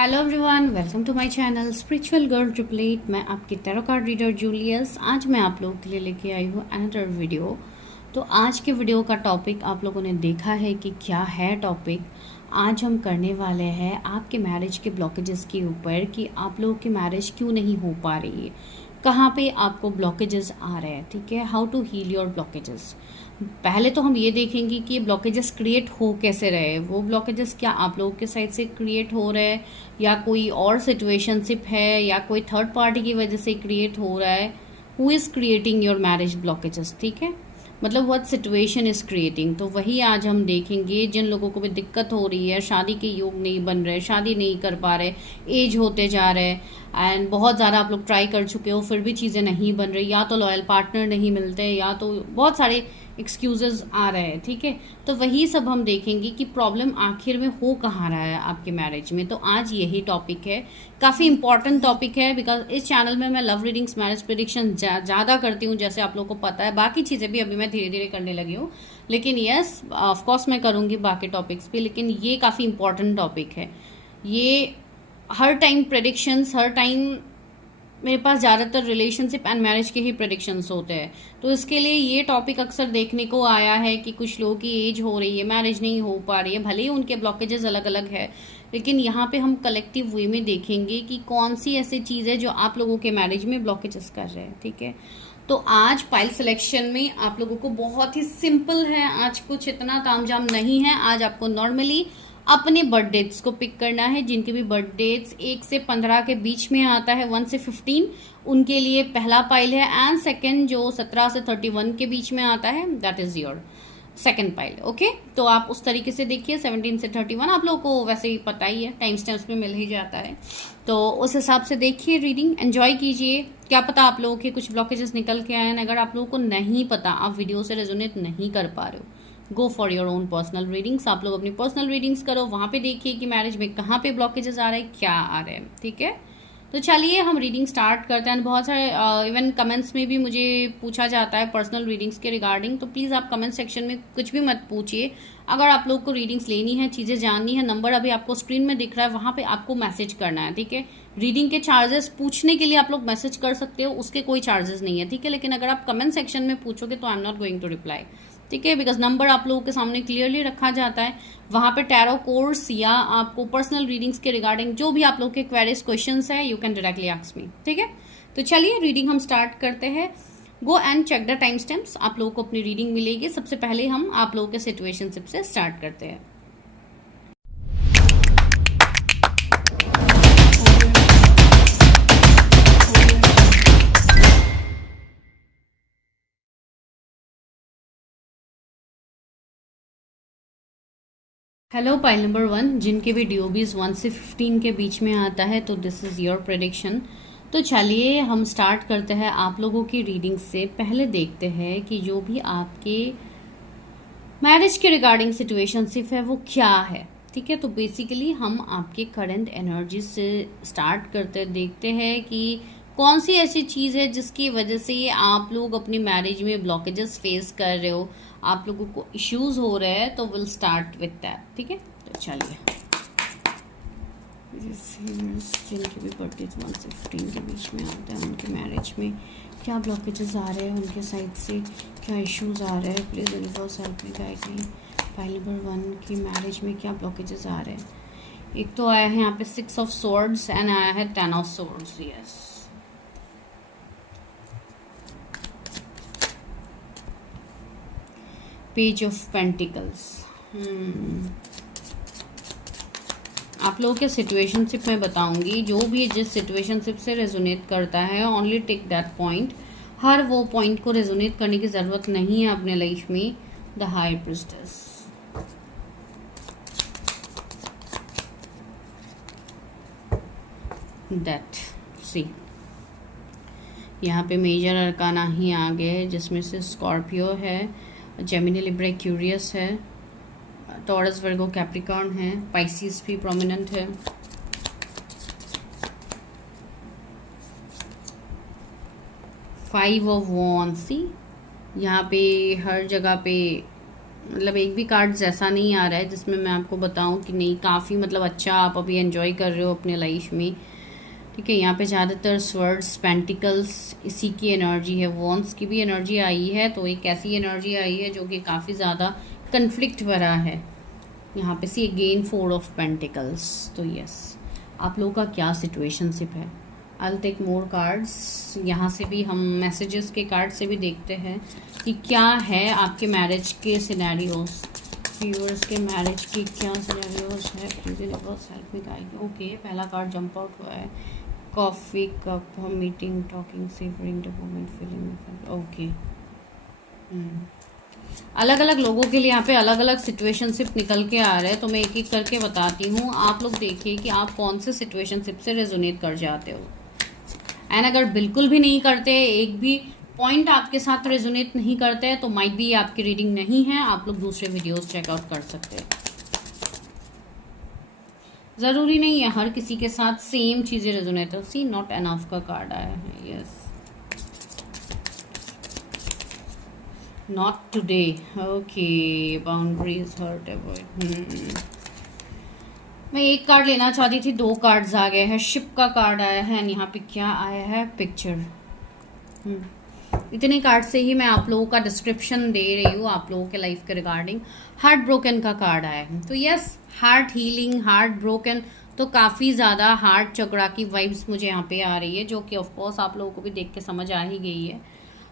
Hello everyone, welcome to my channel spiritual girl triplet. मैं आपकी tarot card reader Julius. आज मैं आप लोगों के लिए लेके आई हूँ अनदर वीडियो। तो आज के वीडियो का टॉपिक आप लोगों ने देखा है कि क्या है टॉपिक। आज हम करने वाले हैं आपके मैरिज के ब्लॉकेजेस के ऊपर कि आप लोगों की मैरिज क्यों नहीं हो पा रही है, कहाँ पे आपको ब्लॉकेजेस आ रहे हैं। ठीक है, how to heal your blockages. पहले तो हम ये देखेंगे कि ये ब्लॉकेजेस क्रिएट हो कैसे रहे। वो ब्लॉकेजेस क्या आप लोगों के साइड से क्रिएट हो रहे हैं या कोई और सिचुएशनशिप है या कोई थर्ड पार्टी की वजह से क्रिएट हो रहा है। Who is creating your marriage blockages, ठीक है, मतलब व्हाट सिचुएशन इज क्रिएटिंग। तो वही आज हम देखेंगे। जिन लोगों को भी दिक्कत हो रही है, शादी के योग नहीं बन रहे, शादी नहीं कर पा रहे, एज होते जा रहे एंड बहुत ज़्यादा आप लोग ट्राई कर चुके हो फिर भी चीज़ें नहीं बन रही, या तो लॉयल पार्टनर नहीं मिलते या तो बहुत सारे एक्सक्यूजेस आ रहे हैं। ठीक है, तो वही सब हम देखेंगे कि प्रॉब्लम आखिर में हो कहाँ रहा है आपके मैरिज में। तो आज यही टॉपिक है, काफ़ी इंपॉर्टेंट टॉपिक है बिकॉज इस चैनल में मैं लव रीडिंग्स, मैरिज प्रेडिक्शन ज़्यादा करती हूँ, जैसे आप लोगों को पता है। बाकी चीज़ें भी अभी मैं धीरे धीरे करने लगी हूँ, लेकिन यस ऑफकोर्स मैं करूँगी बाकी टॉपिक्स भी, लेकिन ये काफ़ी इंपॉर्टेंट टॉपिक है। ये हर टाइम प्रेडिक्शंस, हर टाइम मेरे पास ज़्यादातर रिलेशनशिप एंड मैरिज के ही प्रेडिक्शंस होते हैं। तो इसके लिए ये टॉपिक अक्सर देखने को आया है कि कुछ लोगों की एज हो रही है, मैरिज नहीं हो पा रही है, भले ही उनके ब्लॉकेजेस अलग अलग है, लेकिन यहाँ पे हम कलेक्टिव वे में देखेंगे कि कौन सी ऐसी चीज़ है जो आप लोगों के मैरिज में ब्लॉकेजेस कर रहे हैं। ठीक है, तो आज पाइल सिलेक्शन में आप लोगों को बहुत ही सिंपल है। आज कुछ इतना तामझाम नहीं है। आज आपको नॉर्मली अपने बर्थ डेट्स को पिक करना है। जिनके भी बर्थ डेट्स 1 से 15 के बीच में आता है, 1 से 15, उनके लिए पहला पाइल है। एंड सेकंड जो 17 से 31 के बीच में आता है, that is your second pile. Okay, तो आप उस तरीके से देखिए। 17 से 31 आप लोगों को वैसे ही पता ही है, टाइम स्टैम्प्स में मिल ही जाता है, तो उस हिसाब से देखिए, रीडिंग एंजॉय कीजिए। क्या पता आप लोगों के कुछ ब्लॉकेजेस निकल के आए। अगर आप लोगों को नहीं पता, आप वीडियो से रेजोनेट नहीं कर पा रहे हो, go for your own personal readings. आप लोग अपनी पर्सनल रीडिंग्स करो, वहाँ पे देखिए कि मैरिज में कहाँ पे ब्लॉकेजेस आ रहे हैं, क्या आ रहे हैं। ठीक है, तो चलिए हम रीडिंग स्टार्ट करते हैं। बहुत सारे इवन कमेंट्स में भी मुझे पूछा जाता है पर्सनल रीडिंग्स के रिगार्डिंग, तो प्लीज़ आप कमेंट सेक्शन में कुछ भी मत पूछिए। अगर आप लोग को रीडिंग्स लेनी है, चीज़ें जाननी है, नंबर अभी आपको स्क्रीन में दिख रहा है, वहाँ पे आपको मैसेज करना है। ठीक है, रीडिंग के चार्जेस पूछने के लिए आप लोग मैसेज कर सकते हो, उसके कोई चार्जेस नहीं है। ठीक है, लेकिन अगर आप कमेंट सेक्शन में पूछोगे तो I am not going to reply. ठीक है, बिकॉज नंबर आप लोगों के सामने क्लियरली रखा जाता है। वहाँ पे टैरो कोर्स या आपको पर्सनल रीडिंग्स के रिगार्डिंग जो भी आप लोग के क्वेरीज क्वेश्चंस है, you can directly ask me. ठीक है, तो चलिए रीडिंग हम स्टार्ट करते हैं। Go and check the time stamps, आप लोगों को अपनी रीडिंग मिलेगी। सबसे पहले हम आप लोगों के सिचुएशनशिप से स्टार्ट करते हैं। हेलो पाइल नंबर 1, जिनके भी डीओबीज 1 से 15 के बीच में आता है, तो दिस इज़ योर प्रेडिक्शन। तो चलिए हम स्टार्ट करते हैं आप लोगों की रीडिंग से। पहले देखते हैं कि जो भी आपके मैरिज के रिगार्डिंग सिचुएशनशिप है वो क्या है। ठीक है, तो बेसिकली हम आपके करंट एनर्जी से स्टार्ट करते देखते हैं कि कौन सी ऐसी चीज़ है जिसकी वजह से आप लोग अपनी मैरिज में ब्लॉकेजेस फेस कर रहे हो, आप लोगों को इश्यूज हो रहे हैं। तो विल स्टार्ट विथ दैट। ठीक है, तो चलिए जिनके भी बर्थडे 1 से 15 के बीच में आता है, उनके मैरिज में क्या ब्लॉकेजेस आ रहे हैं, उनके साइड से क्या इश्यूज आ रहे हैं। Please universe help me guide me. File number 1 की मैरिज में क्या ब्लॉकेजेस आ रहे हैं। एक तो आया है यहाँ पे 6 ऑफ सोर्ड्स एंड आया है 10 of swords. Yes, page of pentacles. आप लोगों के सिचुएशनशिप में बताऊंगी, जो भी जिस सिचुएशनशिप से रेजोनेट करता है, ओनली टेक दैट पॉइंट। हर वो पॉइंट को रेजोनेट करने की ज़रूरत नहीं है अपने लाइफ में। द हाई प्रिस्टेस, दैट सी, यहाँ पे मेजर अरकाना ही आ गए, जिसमें से स्कॉर्पियो है, जेमिनी लिब्रा एक्वेरियस है, टॉरस वर्गो कैप्रिकॉर्न है, पाइसिस भी प्रोमिनेंट है। फाइव ऑफ वॉन्ड्स, सी यहाँ पे हर जगह पे मतलब एक भी कार्ड ऐसा नहीं आ रहा है जिसमें मैं आपको बताऊं कि नहीं काफ़ी मतलब अच्छा आप अभी एंजॉय कर रहे हो अपने लाइफ में। ठीक है, यहाँ पे ज़्यादातर स्वर्ड्स पेंटिकल्स इसी की एनर्जी है, वॉन्स की भी एनर्जी आई है, तो एक ऐसी एनर्जी आई है जो कि काफ़ी ज़्यादा कन्फ्लिक्ट भरा है। यहाँ पे सी अगेन 4 ऑफ पेंटिकल्स। तो यस, आप लोगों का क्या सिचुएशनशिप है। I will take more cards. यहाँ से भी हम मैसेजेस के कार्ड से भी देखते हैं कि क्या है आपके मैरिज के सिनेरियोज, व्यूअर्स के मैरिज की क्या सिनेरियोज है। Please universe help me guide. Okay, पहला कार्ड जंप आउट हुआ है, coffee cup meeting talking savouring the moment feeling. Okay, अलग अलग लोगों के लिए यहाँ पे अलग अलग सिचुएशनशिप निकल के आ रहे हैं, तो मैं एक एक करके बताती हूँ। आप लोग देखिए कि आप कौन से सिचुएशनशिप से रेजोनेट कर जाते हो, एंड अगर बिल्कुल भी नहीं करते, एक भी पॉइंट आपके साथ रेजोनेट नहीं करते हैं, तो माइट भी आपकी रीडिंग नहीं है। आप लोग दूसरे वीडियोस चेकआउट कर सकते हैं। ज़रूरी नहीं है हर किसी के साथ सेम चीज़ें रेजोनेट हो। सी नॉट एनफ का कार्ड आया है। Yes, not today. Okay, boundaries hurt avoid. मैं एक कार्ड लेना चाहती थी, 2 कार्ड्स आ गए हैं। शिप का कार्ड आया है, एंड यहाँ पे क्या आया है, पिक्चर। इतने कार्ड से ही मैं आप लोगों का डिस्क्रिप्शन दे रही हूँ आप लोगों के लाइफ के रिगार्डिंग। हार्ट ब्रोकन का कार्ड आया है, तो yes, heart healing, heart broken, तो काफ़ी ज़्यादा हार्ट चक्रा की वाइब्स मुझे यहाँ पे आ रही है, जो कि ऑफकोर्स आप लोगों को भी देख के समझ आ ही गई है।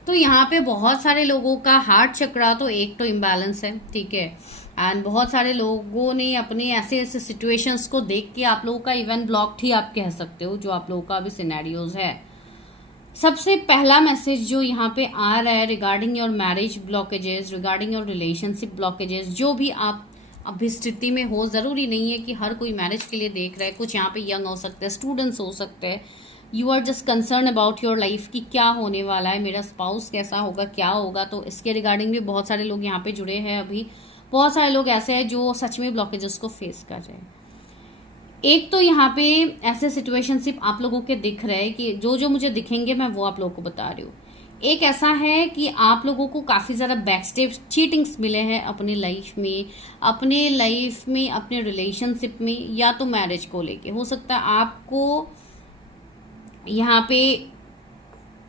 तो यहाँ पे बहुत सारे लोगों का हार्ट चक्रा तो एक तो इम्बैलेंस है, ठीक है, एंड बहुत सारे लोगों ने अपने ऐसे ऐसे सिचुएशंस को देख के आप लोगों का इवन ब्लॉक्ड ही आप कह सकते हो, जो आप लोगों का अभी सिनेरियोज है। सबसे पहला मैसेज जो यहाँ पे आ रहा है regarding your marriage blockages, regarding your relationship blockages, जो भी आप अभी स्थिति में हो, ज़रूरी नहीं है कि हर कोई मैरिज के लिए देख रहा है। कुछ यहाँ पे यंग हो सकते हैं, स्टूडेंट्स हो सकते हैं, you are just concern about your life कि क्या होने वाला है, मेरा स्पाउस कैसा होगा, क्या होगा। तो इसके रिगार्डिंग भी बहुत सारे लोग यहाँ पे जुड़े हैं। अभी बहुत सारे लोग ऐसे हैं जो सच में ब्लॉकेजेस को फेस कर रहे हैं। एक तो यहाँ पे ऐसे सिचुएशनशिप आप लोगों के दिख रहे हैं कि जो जो मुझे दिखेंगे मैं वो आप लोगों को बता रही हूँ। एक ऐसा है कि आप लोगों को काफ़ी ज़्यादा बैकस्टेप चीटिंग्स मिले हैं अपने लाइफ में, अपने रिलेशनशिप में, या तो मैरिज को लेके हो सकता है आपको यहाँ पे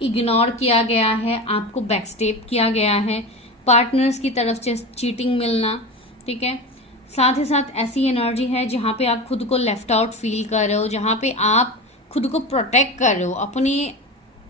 इग्नोर किया गया है, आपको बैकस्टेप किया गया है, पार्टनर्स की तरफ से चीटिंग मिलना, ठीक है। साथ ही साथ ऐसी एनर्जी है जहाँ पे आप खुद को लेफ्ट आउट फील कर रहे हो, जहाँ पे आप खुद को प्रोटेक्ट कर रहे हो, अपनी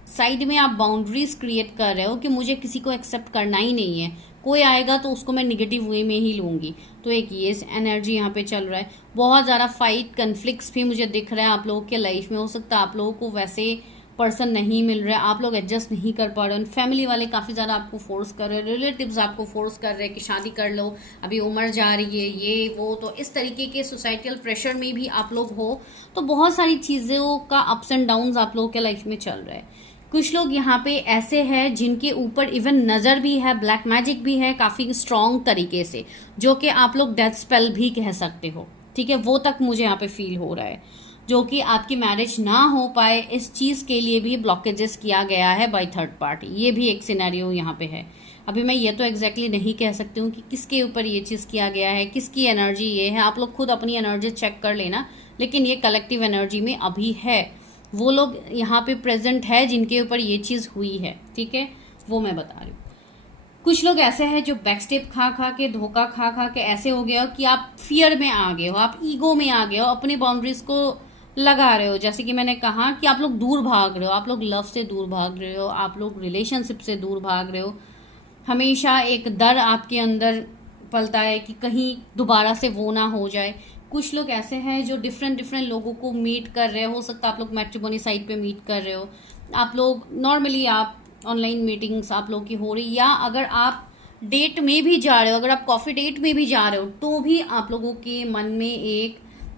साइड में आप बाउंड्रीज क्रिएट कर रहे हो कि मुझे किसी को एक्सेप्ट करना ही नहीं है, कोई आएगा तो उसको मैं निगेटिव वे में ही लूँगी। तो एक ये एनर्जी यहाँ पे चल रहा है। बहुत ज़्यादा फाइट कन्फ्लिक्ट्स भी मुझे दिख रहा है आप लोगों के लाइफ में। हो सकता है आप लोगों को वैसे पर्सन नहीं मिल रहा है, आप लोग एडजस्ट नहीं कर पा रहे हो, फैमिली वाले काफ़ी ज़्यादा आपको फोर्स कर रहे हैं, रिलेटिव्स आपको फोर्स कर रहे हैं कि शादी कर लो, अभी उम्र जा रही है, ये वो। तो इस तरीके के सोसाइटल प्रेशर में भी आप लोग हो, तो बहुत सारी चीज़ों का अप्स एंड डाउन्स आप लोगों के लाइफ में चल रहा है। कुछ लोग यहाँ पे ऐसे हैं जिनके ऊपर इवन नज़र भी है, ब्लैक मैजिक भी है काफ़ी स्ट्रॉन्ग तरीके से, जो कि आप लोग डेथ स्पेल भी कह सकते हो, ठीक है, वो तक मुझे यहाँ पे फील हो रहा है, जो कि आपकी मैरिज ना हो पाए इस चीज़ के लिए भी ब्लॉकेजेस किया गया है बाय थर्ड पार्टी। ये भी एक सिनेरियो यहाँ पे है। अभी मैं ये तो एग्जैक्टली नहीं कह सकती हूँ कि किसके ऊपर ये चीज़ किया गया है, किसकी एनर्जी ये है, आप लोग खुद अपनी एनर्जी चेक कर लेना, लेकिन ये कलेक्टिव एनर्जी में अभी है। वो लोग यहाँ पे प्रेजेंट है जिनके ऊपर ये चीज़ हुई है, ठीक है, वो मैं बता रही हूँ। कुछ लोग ऐसे हैं जो बैकस्टेप खा खा के, धोखा खा खा के ऐसे हो गया हो कि आप फियर में आ गए हो, आप ईगो में आ गए हो, अपने बाउंड्रीज को लगा रहे हो। जैसे कि मैंने कहा कि आप लोग दूर भाग रहे हो, आप लोग लव से दूर भाग रहे हो, आप लोग रिलेशनशिप से दूर भाग रहे हो। हमेशा एक डर आपके अंदर पलता है कि कहीं दोबारा से वो ना हो जाए। कुछ लोग ऐसे हैं जो डिफरेंट लोगों को मीट कर रहे हो सकता है आप लोग मैट्रिमोनी साइट पे मीट कर रहे हो, आप लोग नॉर्मली आप ऑनलाइन मीटिंग्स आप लोग की हो रही, या अगर आप डेट में भी जा रहे हो, अगर आप कॉफ़ी डेट में भी जा रहे हो, तो भी आप लोगों के मन में एक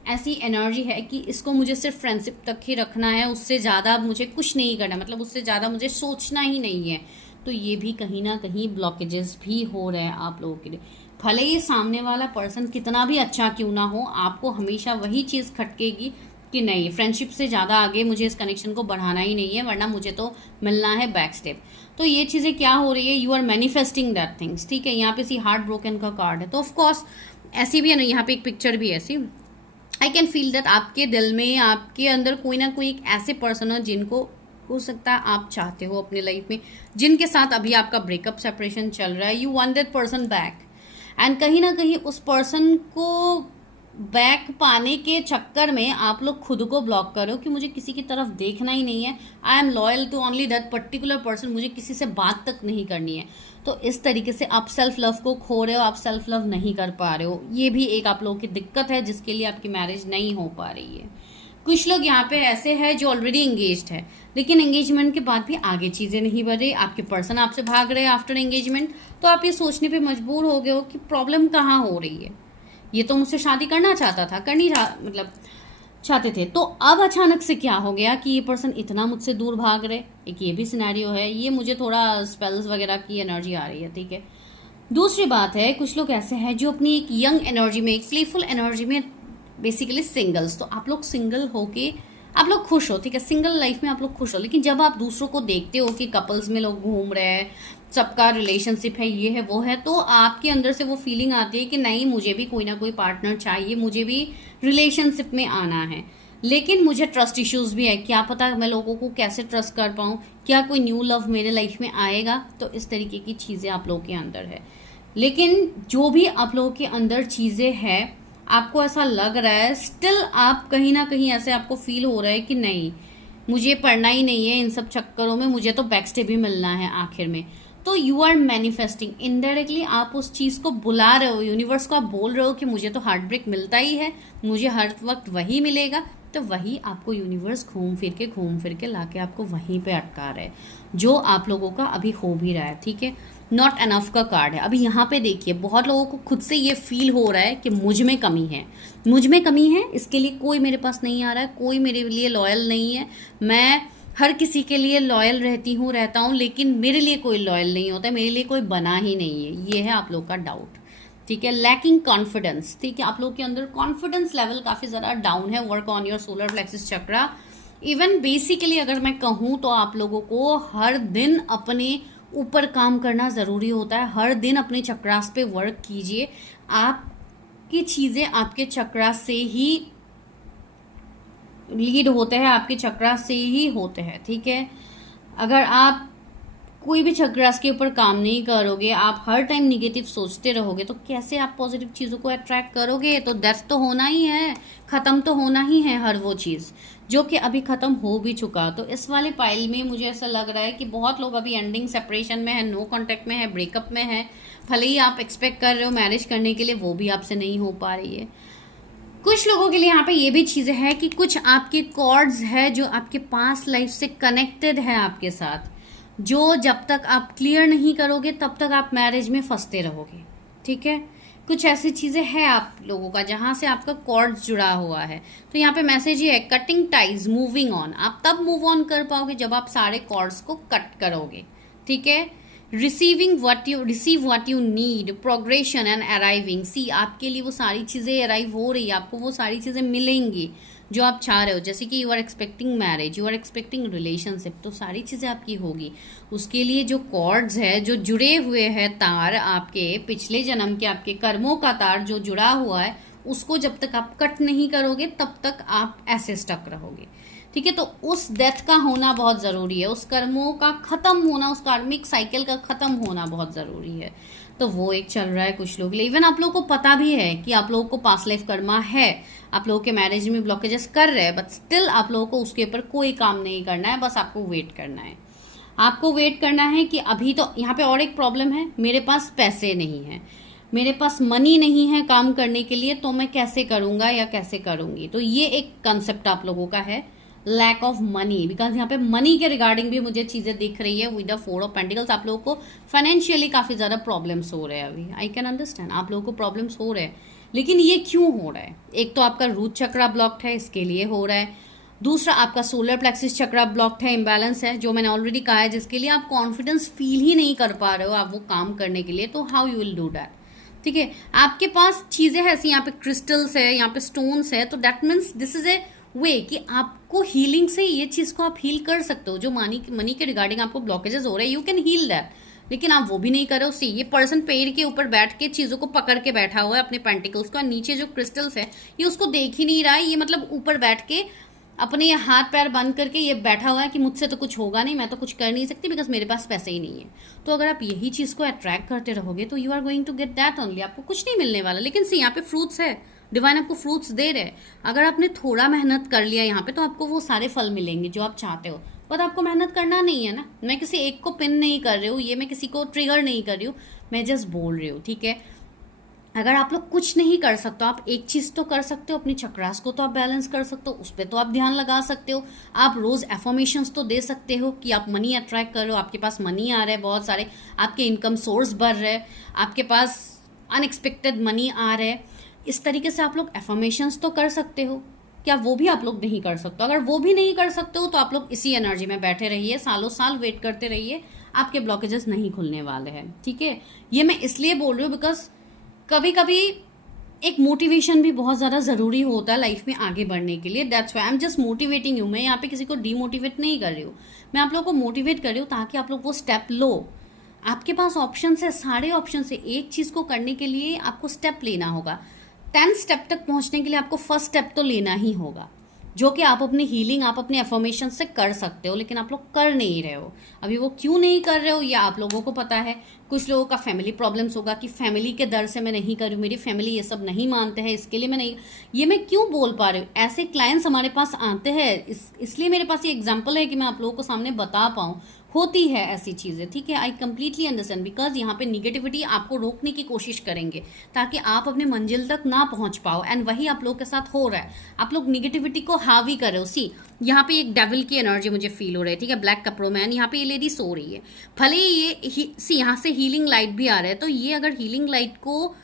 ऐसी एनर्जी है कि इसको मुझे सिर्फ फ्रेंडशिप तक ही रखना है, उससे ज़्यादा मुझे कुछ नहीं करना, मतलब उससे ज़्यादा मुझे सोचना ही नहीं है। तो ये भी कहीं ना कहीं ब्लॉकेजेस भी हो रहे हैं आप लोगों के लिए। भले ही सामने वाला पर्सन कितना भी अच्छा क्यों ना हो, आपको हमेशा वही चीज़ खटकेगी कि नहीं, फ्रेंडशिप से ज़्यादा आगे मुझे इस कनेक्शन को बढ़ाना ही नहीं है, वरना मुझे तो मिलना है बैक स्टेप। तो ये चीज़ें क्या हो रही है, you are manifesting that things, ठीक है। यहाँ पे सी हार्ट ब्रोकन का कार्ड है, तो ऑफकोर्स ऐसी भी है ना, यहाँ पे एक पिक्चर भी है ऐसी। आई कैन फील दैट आपके दिल में, आपके अंदर कोई ना कोई एक ऐसे पर्सन हो जिनको हो सकता है आप चाहते हो अपने लाइफ में, जिनके साथ अभी आपका ब्रेकअप सेपरेशन चल रहा है। You want that person back, and कहीं ना कहीं उस पर्सन को बैक पाने के चक्कर में आप लोग खुद को ब्लॉक करो कि मुझे किसी की तरफ देखना ही नहीं है, I am loyal to only that particular person, मुझे किसी से बात तक नहीं करनी है। तो इस तरीके से आप सेल्फ लव को खो रहे हो, आप सेल्फ लव नहीं कर पा रहे हो। ये भी एक आप लोगों की दिक्कत है जिसके लिए आपकी मैरिज नहीं हो पा रही है। कुछ लोग यहाँ पे ऐसे हैं जो ऑलरेडी एंगेज्ड है, लेकिन एंगेजमेंट के बाद भी आगे चीज़ें नहीं बढ़ रही, आपके पर्सन आपसे भाग रहे हैं आफ्टर एंगेजमेंट। तो आप ये सोचने पे मजबूर हो गए हो कि प्रॉब्लम कहाँ हो रही है। ये तो मुझसे शादी करना चाहता था, मतलब चाहते थे, तो अब अचानक से क्या हो गया कि ये पर्सन इतना मुझसे दूर भाग रहे। एक ये भी सिनेरियो है, ये मुझे थोड़ा स्पेल्स वगैरह की एनर्जी आ रही है, ठीक है। दूसरी बात है, कुछ लोग ऐसे हैं जो अपनी एक यंग एनर्जी में, एक प्लेफुल एनर्जी में, बेसिकली सिंगल्स, तो आप लोग सिंगल होके आप लोग खुश हो, ठीक है, सिंगल लाइफ में आप लोग खुश हो। लेकिन जब आप दूसरों को देखते हो कि कपल्स में लोग घूम रहे हैं, सबका रिलेशनशिप है, ये है वो है, तो आपके अंदर से वो फीलिंग आती है कि नहीं, मुझे भी कोई ना कोई पार्टनर चाहिए, मुझे भी रिलेशनशिप में आना है। लेकिन मुझे ट्रस्ट इश्यूज भी है, क्या पता मैं लोगों को कैसे ट्रस्ट कर पाऊँ, क्या कोई न्यू लव मेरे लाइफ में आएगा। तो इस तरीके की चीज़ें आप लोगों के अंदर है। लेकिन जो भी आप लोगों के अंदर चीज़ें हैं, आपको ऐसा लग रहा है स्टिल, आप कहीं ना कहीं ऐसे आपको फील हो रहा है कि नहीं, मुझे पढ़ना ही नहीं है इन सब चक्करों में, मुझे तो बैक स्टेप भी मिलना है आखिर में। तो यू आर मैनिफेस्टिंग, इनडायरेक्टली आप उस चीज़ को बुला रहे हो, यूनिवर्स को आप बोल रहे हो कि मुझे तो हार्ट ब्रेक मिलता ही है, मुझे हर वक्त वही मिलेगा। तो वही आपको यूनिवर्स घूम फिर के लाके आपको वहीं पे अटका रहा है, जो आप लोगों का अभी हो भी रहा है, ठीक है। नॉट एनफ का कार्ड है। अभी यहाँ पे देखिए, बहुत लोगों को खुद से ये फील हो रहा है कि मुझ में कमी है, मुझ में कमी है, इसके लिए कोई मेरे पास नहीं आ रहा है, कोई मेरे लिए लॉयल नहीं है। मैं हर किसी के लिए लॉयल रहता हूँ, लेकिन मेरे लिए कोई लॉयल नहीं होता है, मेरे लिए कोई बना ही नहीं है। ये है आप लोग का डाउट, ठीक है। लैकिंग कॉन्फिडेंस, ठीक है, आप लोग के अंदर कॉन्फिडेंस लेवल काफ़ी ज़्यादा डाउन है। Work on your solar plexus chakra. Even basically अगर मैं कहूँ तो आप लोगों को हर दिन अपने ऊपर काम करना ज़रूरी होता है। हर दिन अपने चक्रास पे वर्क कीजिए। आपकी चीज़ें आपके चक्रास से ही लीड होते हैं, आपके चक्रास से ही होते हैं, ठीक है। अगर आप कोई भी चक्रास के ऊपर काम नहीं करोगे, आप हर टाइम निगेटिव सोचते रहोगे, तो कैसे आप पॉजिटिव चीज़ों को अट्रैक्ट करोगे। तो डेथ तो होना ही है, ख़त्म तो होना ही है हर वो चीज़ जो कि अभी ख़त्म हो भी चुका। तो इस वाले पाइल में मुझे ऐसा लग रहा है कि बहुत लोग अभी एंडिंग सेपरेशन में है, नो कॉन्टैक्ट में है, ब्रेकअप में है। भले ही आप एक्सपेक्ट कर रहे हो मैरिज करने के लिए, वो भी आपसे नहीं हो पा रही है। कुछ लोगों के लिए यहाँ पे ये भी चीज़ें हैं कि कुछ आपके कॉर्ड्स है जो आपके पास्ट लाइफ से कनेक्टेड है आपके साथ, जो जब तक आप क्लियर नहीं करोगे तब तक आप मैरिज में फंसते रहोगे, ठीक है। कुछ ऐसी चीज़ें हैं आप लोगों का जहाँ से आपका कॉर्ड जुड़ा हुआ है। तो यहाँ पे मैसेज ये है, कटिंग टाइज, मूविंग ऑन। आप तब मूव ऑन कर पाओगे जब आप सारे कॉर्ड्स को कट करोगे, ठीक है। Receive what you need, progression and arriving. See, आपके लिए वो सारी चीज़ें अराइव हो रही है, आपको वो सारी चीज़ें मिलेंगी जो आप चाह रहे हो। जैसे कि you are expecting marriage, you are expecting relationship, तो सारी चीज़ें आपकी होगी। उसके लिए जो कॉर्ड्स है, जो जुड़े हुए हैं तार, आपके पिछले जन्म के आपके कर्मों का तार जो जुड़ा हुआ है, उसको जब तक आप कट नहीं करोगे तब तक आप ऐसे स्टक रहोगे, ठीक है। तो उस डेथ का होना बहुत ज़रूरी है, उस कर्मों का ख़त्म होना, उस कार्मिक साइकिल का ख़त्म होना बहुत ज़रूरी है। तो वो एक चल रहा है कुछ लोग के लिए। इवन आप लोगों को पता भी है कि आप लोगों को पास्ट लाइफ कर्मा है, आप लोगों के मैरिज में ब्लॉकेजेस कर रहे हैं, बट स्टिल आप लोगों को उसके ऊपर कोई काम नहीं करना है, बस आपको वेट करना है। आपको वेट करना है कि अभी तो यहाँ पे और एक प्रॉब्लम है, मेरे पास पैसे नहीं है, मेरे पास मनी नहीं है काम करने के लिए, तो मैं कैसे करूँगा या कैसे करूँगी। तो ये एक कंसेप्ट आप लोगों का है, लैक ऑफ मनी। बिकॉज यहाँ पे मनी के रिगार्डिंग भी मुझे चीज़ें दिख रही है विद द 4 ऑफ पेंटिकल्स। आप लोगों को फाइनेंशियली काफ़ी ज़्यादा प्रॉब्लम्स हो रहे हैं अभी। आई कैन अंडरस्टैंड, आप लोगों को प्रॉब्लम्स हो रहे हैं, लेकिन ये क्यों हो रहा है? एक तो आपका रूट चक्रा ब्लॉक्ड है, इसके लिए हो रहा है। दूसरा, आपका सोलर प्लेक्सिस चक्रा ब्लॉक्ड है, इम्बैलेंस है, जो मैंने ऑलरेडी कहा है, जिसके लिए आप कॉन्फिडेंस फील ही नहीं कर पा रहे हो आप वो काम करने के लिए। तो how you will do that, ठीक है। आपके पास चीज़ें हैं ऐसी, यहाँ पे क्रिस्टल्स है, यहाँ पे स्टोन्स है, तो that means this is a way कि आपको हीलिंग से ये चीज़ को आप हील कर सकते हो। जो मनी के रिगार्डिंग आपको ब्लॉकेजेस हो रहे हैं, यू कैन हील दैट, लेकिन आप वो भी नहीं कर रहे हो। सी, ये पर्सन पेड़ के ऊपर बैठ के चीज़ों को पकड़ के बैठा हुआ है अपने पेंटिकल्स को, नीचे जो क्रिस्टल्स है ये उसको देख ही नहीं रहा है। ये मतलब ऊपर बैठ के अपने ये हाथ पैर बंद करके ये बैठा हुआ है कि मुझसे तो कुछ होगा नहीं, मैं तो कुछ कर नहीं सकती बिकॉज मेरे पास पैसे ही नहीं है। तो अगर आप यही चीज़ को अट्रैक्ट करते रहोगे तो you are going to get that only, आपको कुछ नहीं मिलने वाला। लेकिन सी, यहाँ पे फ्रूट्स है, डिवाइन आपको फ्रूट्स दे रहे हैं। अगर आपने थोड़ा मेहनत कर लिया यहाँ पे तो आपको वो सारे फल मिलेंगे जो आप चाहते हो, पर आपको मेहनत करना नहीं है ना। मैं किसी एक को पिन नहीं कर रही हूँ, ये मैं किसी को ट्रिगर नहीं कर रही हूँ, मैं जस्ट बोल रही हूँ, ठीक है। अगर आप लोग कुछ नहीं कर सकते, आप एक चीज़ तो कर सकते हो, अपनी चक्रास को तो आप बैलेंस कर सकते हो, उस पर तो आप ध्यान लगा सकते हो। आप रोज़ एफर्मेशंस तो दे सकते हो कि आप मनी अट्रैक्ट कर रहे हो, आपके पास मनी आ रहा है बहुत सारे, आपके इनकम सोर्स बढ़ रहे हैं, आपके पास अनएक्सपेक्टेड मनी आ रहा है। इस तरीके से आप लोग एफर्मेशंस तो कर सकते हो। क्या वो भी आप लोग नहीं कर सकते? अगर वो भी नहीं कर सकते हो तो आप लोग इसी एनर्जी में बैठे रहिए, सालों साल वेट करते रहिए, आपके ब्लॉकेजेस नहीं खुलने वाले हैं, ठीक है। ये मैं इसलिए बोल रही हूँ बिकॉज कभी कभी एक मोटिवेशन भी बहुत ज़्यादा ज़रूरी होता है लाइफ में आगे बढ़ने के लिए। That's why I am just motivating you. मैं यहाँ पे किसी को डीमोटिवेट नहीं कर रही हूँ, मैं आप लोगों को मोटिवेट कर रही हूँ ताकि आप लोग वो स्टेप लो। आपके पास ऑप्शन है, सारे ऑप्शन है। एक चीज़ को करने के लिए आपको स्टेप लेना होगा। 10 स्टेप तक पहुँचने के लिए आपको फर्स्ट स्टेप तो लेना ही होगा, जो कि आप अपनी हीलिंग, आप अपने एफर्मेशन से कर सकते हो, लेकिन आप लोग कर नहीं रहे हो। अभी वो क्यों नहीं कर रहे हो ये आप लोगों को पता है। कुछ लोगों का फैमिली प्रॉब्लम्स होगा कि फैमिली के डर से मैं नहीं कर रही हूँ, मेरी फैमिली ये सब नहीं मानते हैं, इसके लिए मैं नहीं। ये मैं क्यों बोल पा रही हूँ? ऐसे क्लाइंट्स हमारे पास आते हैं, इसलिए मेरे पास ये एग्जाम्पल है कि मैं आप लोगों को सामने बता पाऊँ। होती है ऐसी चीज़ें, ठीक है। आई कंप्लीटली अंडरस्टैंड बिकॉज यहाँ पे निगेटिविटी आपको रोकने की कोशिश करेंगे ताकि आप अपने मंजिल तक ना पहुँच पाओ, एंड वही आप लोगों के साथ हो रहा है। आप लोग निगेटिविटी को हावी कर रहे हो। सी, यहाँ पे एक डेविल की एनर्जी मुझे फील हो रही है, ठीक है। ब्लैक कपड़ों में, एंड यहाँ पे ये लेडी सो रही है। भले ये सी, यहाँ से हीलिंग लाइट भी आ रहा है, तो ये अगर हीलिंग लाइट को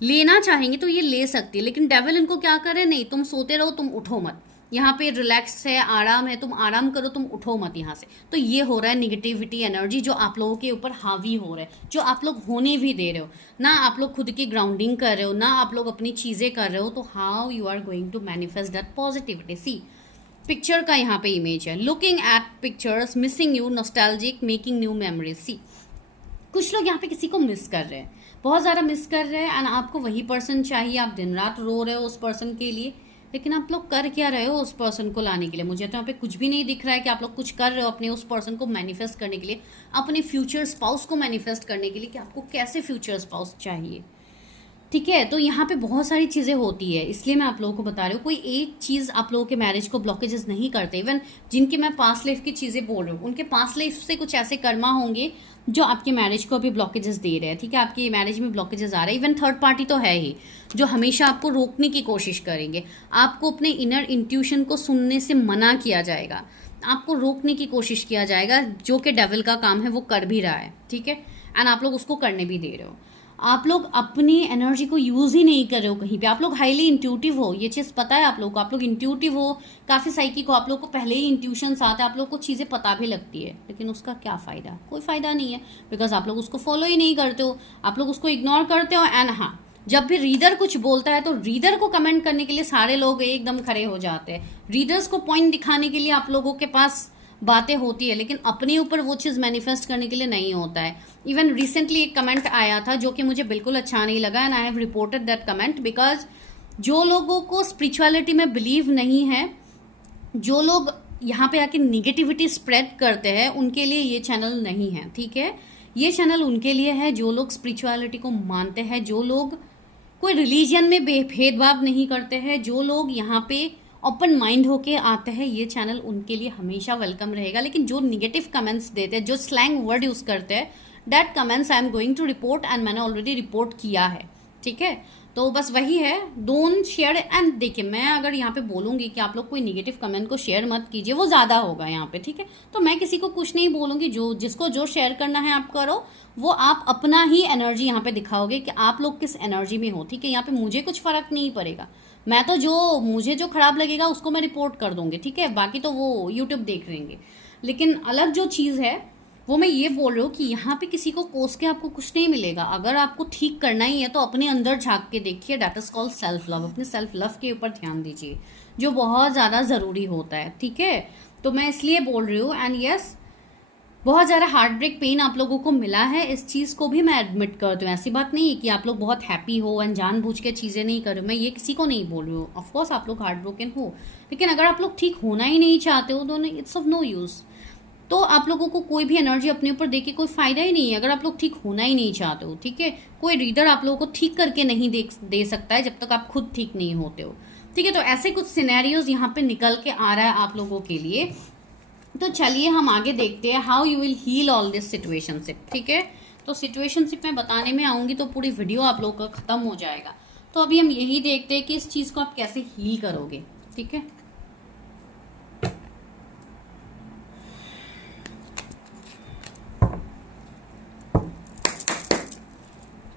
लेना चाहेंगे तो ये ले सकती है, लेकिन डेविल इनको क्या करे, नहीं तुम सोते रहो, तुम उठो मत, यहाँ पे रिलैक्स है, आराम है, तुम आराम करो, तुम उठो मत यहाँ से। तो ये हो रहा है निगेटिविटी एनर्जी जो आप लोगों के ऊपर हावी हो रहा है, जो आप लोग होने भी दे रहे हो ना। आप लोग खुद की ग्राउंडिंग कर रहे हो ना, आप लोग अपनी चीज़ें कर रहे हो। तो how you are going to manifest that positivity? See, picture का यहाँ पे इमेज है, looking at pictures, missing you, nostalgic, making new memories. See, कुछ लोग यहाँ पे किसी को मिस कर रहे हैं, बहुत ज़्यादा मिस कर रहे हैं, एंड आपको वही पर्सन चाहिए। आप दिन रात रो रहे हो उस पर्सन के लिए, लेकिन आप लोग कर क्या रहे हो उस पर्सन को लाने के लिए? मुझे तो यहाँ पे कुछ भी नहीं दिख रहा है कि आप लोग कुछ कर रहे हो अपने उस पर्सन को मैनिफेस्ट करने के लिए, अपने फ्यूचर स्पाउस को मैनिफेस्ट करने के लिए, कि आपको कैसे फ्यूचर स्पाउस चाहिए, ठीक है। तो यहाँ पे बहुत सारी चीज़ें होती है, इसलिए मैं आप लोगों को बता रही हूँ। कोई एक चीज़ आप लोगों के मैरिज को ब्लॉकेजेस नहीं करते। इवन जिनके मैं पास्ट लाइफ की चीज़ें बोल रही हूँ, उनके पास्ट लाइफ से कुछ ऐसे कर्मा होंगे जो आपके मैरिज को अभी ब्लॉकेजेस दे रहे हैं, ठीक है। आपकी मैरिज में ब्लॉकेजेस आ रहे हैं। इवन थर्ड पार्टी तो है ही जो हमेशा आपको रोकने की कोशिश करेंगे। आपको अपने इनर इंट्यूशन को सुनने से मना किया जाएगा, आपको रोकने की कोशिश किया जाएगा, जो कि डेविल का काम है, वो कर भी रहा है, ठीक है। एंड आप लोग उसको करने भी दे रहे हो। आप लोग अपनी एनर्जी को यूज़ ही नहीं कर रहे हो कहीं पे। आप लोग हाईली इंट्यूटिव हो, ये चीज़ पता है आप लोग को। आप लोग इंट्यूटिव हो, काफ़ी साइकिक हो, आप लोग को पहले ही इंट्यूशंस आते हैं, आप लोग को चीज़ें पता भी लगती है, लेकिन उसका क्या फ़ायदा? कोई फ़ायदा नहीं है, बिकॉज आप लोग उसको फॉलो ही नहीं करते हो, आप लोग उसको इग्नोर करते हो। एंड हाँ, जब भी रीडर कुछ बोलता है तो रीडर को कमेंट करने के लिए सारे लोग एकदम खड़े हो जाते हैं। रीडर्स को पॉइंट दिखाने के लिए आप लोगों के पास बातें होती है, लेकिन अपने ऊपर वो चीज़ मैनिफेस्ट करने के लिए नहीं होता है। इवन रिसेंटली एक कमेंट आया था जो कि मुझे बिल्कुल अच्छा नहीं लगा, and I have reported that comment, because जो लोगों को स्पिरिचुअलिटी में बिलीव नहीं है, जो लोग यहाँ पे आके निगेटिविटी स्प्रेड करते हैं, उनके लिए ये चैनल नहीं है, ठीक है। ये चैनल उनके लिए है जो लोग स्पिरिचुअलिटी को मानते हैं, जो लोग कोई रिलीजन में भेदभाव नहीं करते हैं, जो लोग यहाँ पे ओपन माइंड होके आते हैं। ये चैनल उनके लिए हमेशा वेलकम रहेगा। लेकिन जो निगेटिव कमेंट्स देते हैं, जो स्लैंग वर्ड यूज़ करते हैं, that comments I am going to report, and मैंने ऑलरेडी रिपोर्ट किया है, ठीक है। तो बस वही है, डोंट शेयर। एंड देखिए, मैं अगर यहाँ पे बोलूँगी कि आप लोग कोई निगेटिव कमेंट को शेयर मत कीजिए, वो ज़्यादा होगा यहाँ पे, ठीक है। तो मैं किसी को कुछ नहीं बोलूँगी, जो जिसको जो शेयर करना है आप करो, वो आप अपना ही एनर्जी यहाँ पे दिखाओगे कि आप लोग किस एनर्जी में हो, ठीक है। यहाँ पे मुझे कुछ फ़र्क नहीं पड़ेगा, मैं तो मुझे जो खराब लगेगा उसको मैं रिपोर्ट कर दूँगी, ठीक है। बाकी तो वो यूट्यूब देख लेंगे। लेकिन अलग जो चीज़ है वो मैं ये बोल रही हूँ कि यहाँ पे किसी को कोस के आपको कुछ नहीं मिलेगा। अगर आपको ठीक करना ही है तो अपने अंदर झांक के देखिए, that is called self love. अपने सेल्फ लव के ऊपर ध्यान दीजिए। जो बहुत ज़्यादा ज़रूरी होता है, ठीक है। तो मैं इसलिए बोल रही हूँ। एंड यस, बहुत ज़्यादा हार्ट ब्रेक पेन आप लोगों को मिला है, इस चीज़ को भी मैं एडमिट करती हूँ। ऐसी बात नहीं है कि आप लोग बहुत हैप्पी हो एंड जानबूझ के चीज़ें नहीं कर रहे हो, मैं ये किसी को नहीं बोल रही हूँ। ऑफकोर्स आप लोग हार्ट ब्रोकन हो, लेकिन अगर आप लोग ठीक होना ही नहीं चाहते हो तो इट्स ऑफ नो यूज़। तो आप लोगों को कोई भी एनर्जी अपने ऊपर दे के कोई फायदा ही नहीं है अगर आप लोग ठीक होना ही नहीं चाहते हो, ठीक है। कोई रीडर आप लोगों को ठीक करके नहीं दे सकता है जब तक आप खुद ठीक नहीं होते हो, ठीक है। तो ऐसे कुछ सिनेरियोज यहाँ पे निकल के आ रहा है आप लोगों के लिए। तो चलिए हम आगे देखते हैं how you will heal all this situationship, ठीक है। तो सिचुएशनशिप मैं बताने में आऊंगी तो पूरी वीडियो आप लोगों का खत्म हो जाएगा। तो अभी हम यही देखते हैं कि इस चीज को आप कैसे हील करोगे, ठीक है।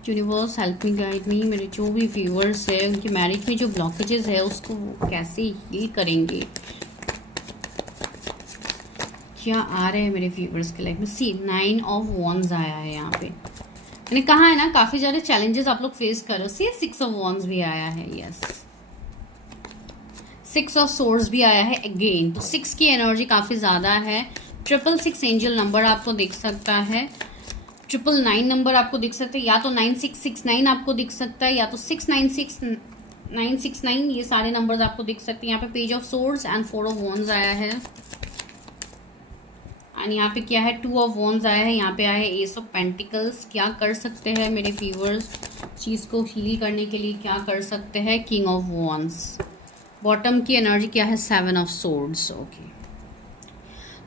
Universe help me, guide me, मेरे जो भी व्यूअर्स है उनकी मैरिज में जो ब्लॉकेजेस है उसको वो कैसे हील करेंगे, क्या आ रहे हैं मेरे व्यूअर्स के लाइफ में। सी 9 ऑफ वॉन्ड्स आया है यहाँ पे, मैंने कहा है ना काफी ज्यादा चैलेंजेस आप लोग फेस करो। सी 6 ऑफ वॉन्ड्स भी आया है, यस 6 ऑफ सोर्ड्स भी आया है अगेन। तो 6 की एनर्जी काफी ज्यादा है। 666 एंजल नंबर आपको दिख सकता है, 999 नंबर आपको दिख सकता है, या तो 9669 आपको दिख सकता है, या तो 6969, ये सारे नंबर्स आपको दिख सकते हैं। यहाँ पे page of swords and 4 of wands आया है। एंड यहाँ पे क्या है, 2 ऑफ वॉन्ड्स आया है, यहाँ पे आया है एस ऑफ पेंटिकल्स। क्या कर सकते हैं मेरे व्यूअर्स चीज़ को हील करने के लिए, क्या कर सकते हैं, किंग ऑफ वॉन्ड्स। बॉटम की एनर्जी क्या है, 7 ऑफ सोर्ड्स, ओके।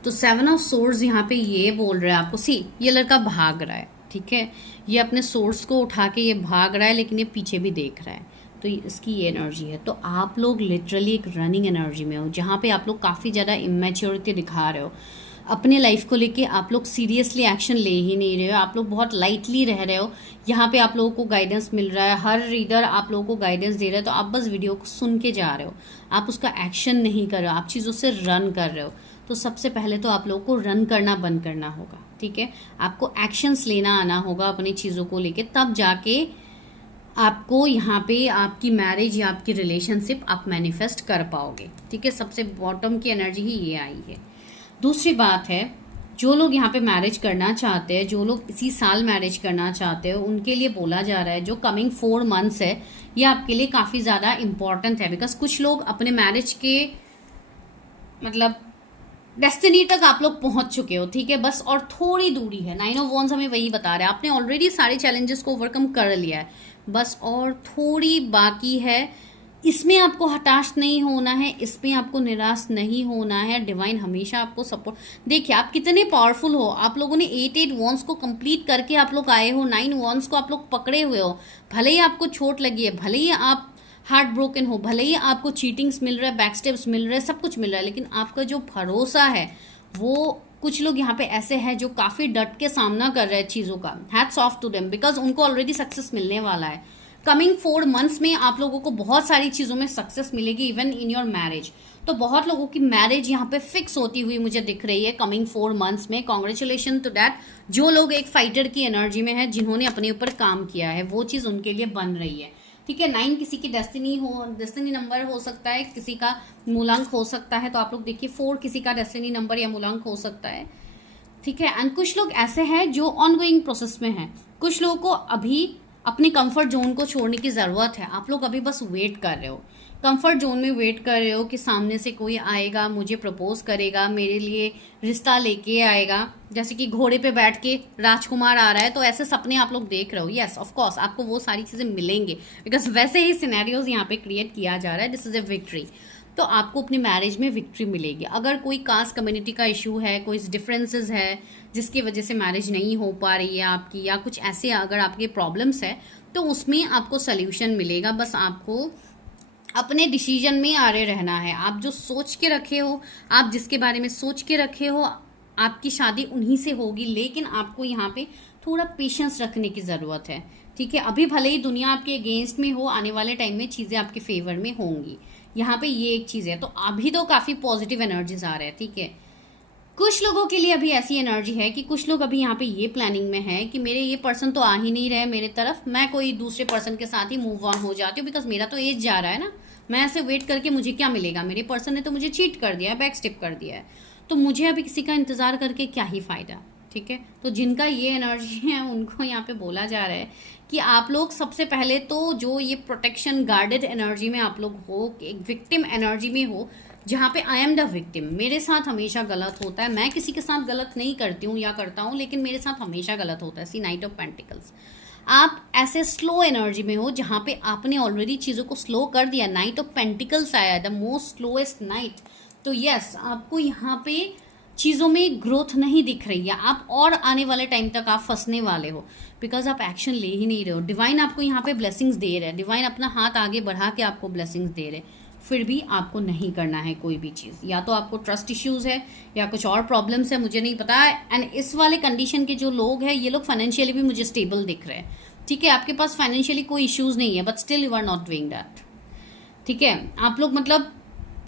तो 7 ऑफ सोर्ड्स यहाँ पे ये बोल रहा है आपको, सी ये लड़का भाग रहा है, ठीक है। ये अपने सोर्स को उठा के ये भाग रहा है, लेकिन ये पीछे भी देख रहा है, तो इसकी ये एनर्जी है। तो आप लोग लिटरली एक रनिंग एनर्जी में हो, जहाँ पे आप लोग काफ़ी ज़्यादा इमेच्योरिटी दिखा रहे हो अपने लाइफ को लेके। आप लोग सीरियसली एक्शन ले ही नहीं रहे हो, आप लोग बहुत लाइटली रह रहे हो। यहाँ पे आप लोगों को गाइडेंस मिल रहा है, हर रीडर आप लोगों को गाइडेंस दे रहा है, तो आप बस वीडियो को सुन के जा रहे हो, आप उसका एक्शन नहीं कर रहे हो, आप चीज़ों से रन कर रहे हो। तो सबसे पहले तो आप लोगों को रन करना बंद करना होगा, ठीक है। आपको एक्शंस लेना आना होगा अपनी चीज़ों को लेके, तब जाके आपको यहाँ पे आपकी मैरिज या आपकी रिलेशनशिप आप मैनिफेस्ट कर पाओगे, ठीक है। सबसे बॉटम की एनर्जी ही ये आई है। दूसरी बात है, जो लोग यहाँ पे मैरिज करना चाहते हैं, जो लोग इसी साल मैरिज करना चाहते हो, उनके लिए बोला जा रहा है जो कमिंग 4 मंथ्स है ये आपके लिए काफ़ी ज़्यादा इम्पॉर्टेंट है। बिकॉज कुछ लोग अपने मैरिज के मतलब डेस्टिनी तक आप लोग पहुंच चुके हो, ठीक है, बस और थोड़ी दूरी है। 9 ऑफ वॉन्ड्स हमें वही बता रहा है, आपने ऑलरेडी सारे चैलेंजेस को ओवरकम कर लिया है, बस और थोड़ी बाकी है। इसमें आपको हताश नहीं होना है, इसमें आपको निराश नहीं होना है। डिवाइन हमेशा आपको सपोर्ट, देखिए आप कितने पावरफुल हो। आप लोगों ने 8 वॉन्ड्स को कंप्लीट करके आप लोग आए हो, 9 वॉन्ड्स को आप लोग पकड़े हुए हो। भले ही आपको चोट लगी है, भले ही आप हार्ट ब्रोकन हो, भले ही आपको चीटिंग्स मिल रहा है, बैक स्टेप्स मिल रहे हैं, सब कुछ मिल रहा है, लेकिन आपका जो भरोसा है वो, कुछ लोग यहाँ पे ऐसे हैं जो काफ़ी डट के सामना कर रहे हैं चीज़ों का। Hats off to them, because उनको ऑलरेडी सक्सेस मिलने वाला है। कमिंग 4 मंथ्स में आप लोगों को बहुत सारी चीज़ों में सक्सेस मिलेगी, इवन इन योर मैरिज। तो बहुत लोगों की मैरिज यहाँ पे फिक्स होती हुई मुझे दिख रही है कमिंग 4 मंथ्स में। Congratulation to that. जो लोग एक फाइटर की एनर्जी में है, जिन्होंने अपने ऊपर काम किया है, वो चीज़ उनके लिए बन रही है, ठीक है। 9 किसी की डेस्टिनी नंबर हो सकता है, किसी का मूलांक हो सकता है। तो आप लोग देखिए 4 किसी का डेस्टिनी नंबर या मूलांक हो सकता है, ठीक है। एंड कुछ लोग ऐसे हैं जो ऑनगोइंग प्रोसेस में हैं। कुछ लोगों को अभी अपनी कंफर्ट जोन को छोड़ने की ज़रूरत है। आप लोग अभी बस वेट कर रहे हो, कंफर्ट जोन में वेट कर रहे हो कि सामने से कोई आएगा, मुझे प्रपोज करेगा, मेरे लिए रिश्ता लेके आएगा। जैसे कि घोड़े पे बैठ के राजकुमार आ रहा है, तो ऐसे सपने आप लोग देख रहे हो। यस ऑफ कोर्स आपको वो सारी चीज़ें मिलेंगे, बिकॉज वैसे ही सिनेरियोज यहाँ पे क्रिएट किया जा रहा है। This is A victory. तो आपको अपनी मैरिज में विक्ट्री मिलेगी। अगर कोई कास्ट कम्युनिटी का इशू है, कोई डिफरेंसेस है जिसकी वजह से मैरिज नहीं हो पा रही है आपकी, या कुछ ऐसे अगर आपके प्रॉब्लम्स है, तो उसमें आपको सोल्यूशन मिलेगा। बस आपको अपने डिसीजन में आरे रहना है। आप जो सोच के रखे हो, आप जिसके बारे में सोच के रखे हो, आपकी शादी उन्हीं से होगी, लेकिन आपको यहाँ पे थोड़ा पेशेंस रखने की ज़रूरत है, ठीक है। अभी भले ही दुनिया आपके अगेंस्ट में हो, आने वाले टाइम में चीज़ें आपके फेवर में होंगी। यहाँ पे ये एक चीज़ है। तो अभी तो काफ़ी पॉजिटिव एनर्जीज आ रहे हैं, ठीक है। कुछ लोगों के लिए अभी ऐसी एनर्जी है कि कुछ लोग अभी यहाँ पे ये प्लानिंग में है कि मेरे ये पर्सन तो आ ही नहीं रहे मेरे तरफ, मैं कोई दूसरे पर्सन के साथ ही मूव ऑन हो जाती हूँ, बिकॉज मेरा तो एज जा रहा है ना, मैं ऐसे वेट करके मुझे क्या मिलेगा, मेरे पर्सन ने तो मुझे चीट कर दिया है, बैक स्टेप कर दिया है, तो मुझे अभी किसी का इंतज़ार करके क्या ही फ़ायदा। ठीक है, तो जिनका ये एनर्जी है उनको यहाँ पे बोला जा रहा है कि आप लोग सबसे पहले तो जो ये प्रोटेक्शन गार्डेड एनर्जी में आप लोग हो, एक विक्टिम एनर्जी में हो, जहाँ पे आई एम द विक्टिम, मेरे साथ हमेशा गलत होता है, मैं किसी के साथ गलत नहीं करती हूँ या करता हूँ, लेकिन मेरे साथ हमेशा गलत होता है। सी नाइट ऑफ पेंटिकल्स, आप ऐसे स्लो एनर्जी में हो जहाँ पे आपने ऑलरेडी चीज़ों को स्लो कर दिया। नाइट ऑफ पेंटिकल्स आया है, द मोस्ट स्लोएस्ट नाइट। तो यस, आपको यहाँ पे चीज़ों में ग्रोथ नहीं दिख रही है, आप और आने वाले टाइम तक आप फंसने वाले हो, बिकॉज आप एक्शन ले ही नहीं रहे हो। डिवाइन आपको यहाँ पे ब्लेसिंग्स दे रहे हैं, डिवाइन अपना हाथ आगे बढ़ा के आपको ब्लेसिंग्स दे रहे हैं, फिर भी आपको नहीं करना है कोई भी चीज़। या तो आपको ट्रस्ट इश्यूज़ है या कुछ और प्रॉब्लम्स है, मुझे नहीं पता। एंड इस वाले कंडीशन के जो लोग हैं, ये लोग फाइनेंशियली भी मुझे स्टेबल दिख रहे हैं। ठीक है, आपके पास फाइनेंशियली कोई इश्यूज़ नहीं है, but still you are not doing that. ठीक है, आप लोग मतलब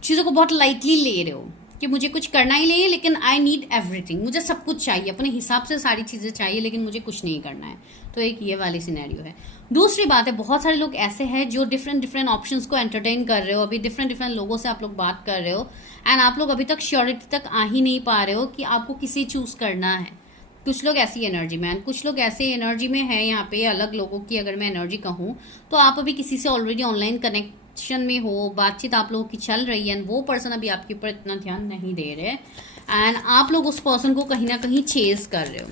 चीज़ों को बहुत लाइटली ले रहे हो कि मुझे कुछ करना ही नहीं है, लेकिन आई नीड एवरीथिंग, मुझे सब कुछ चाहिए, अपने हिसाब से सारी चीज़ें चाहिए, लेकिन मुझे कुछ नहीं करना है। तो एक ये वाली सिनेरियो है। दूसरी बात है, बहुत सारे लोग ऐसे हैं जो डिफरेंट ऑप्शंस को एंटरटेन कर रहे हो, अभी डिफरेंट लोगों से आप लोग बात कर रहे हो, एंड आप लोग अभी तक श्योरिटी तक आ ही नहीं पा रहे हो कि आपको किसे चूज़ करना है। कुछ लोग ऐसी एनर्जी में, एंड कुछ लोग ऐसे एनर्जी में है यहाँ पे, अलग लोगों की अगर मैं एनर्जी कहूँ तो आप अभी किसी से ऑलरेडी ऑनलाइन कनेक्शन में हो, बातचीत आप लोगों की चल रही है, एंड वो पर्सन अभी आपके ऊपर इतना ध्यान नहीं दे रहे, एंड आप लोग उस पर्सन को कहीं ना कहीं चेज कर रहे हो।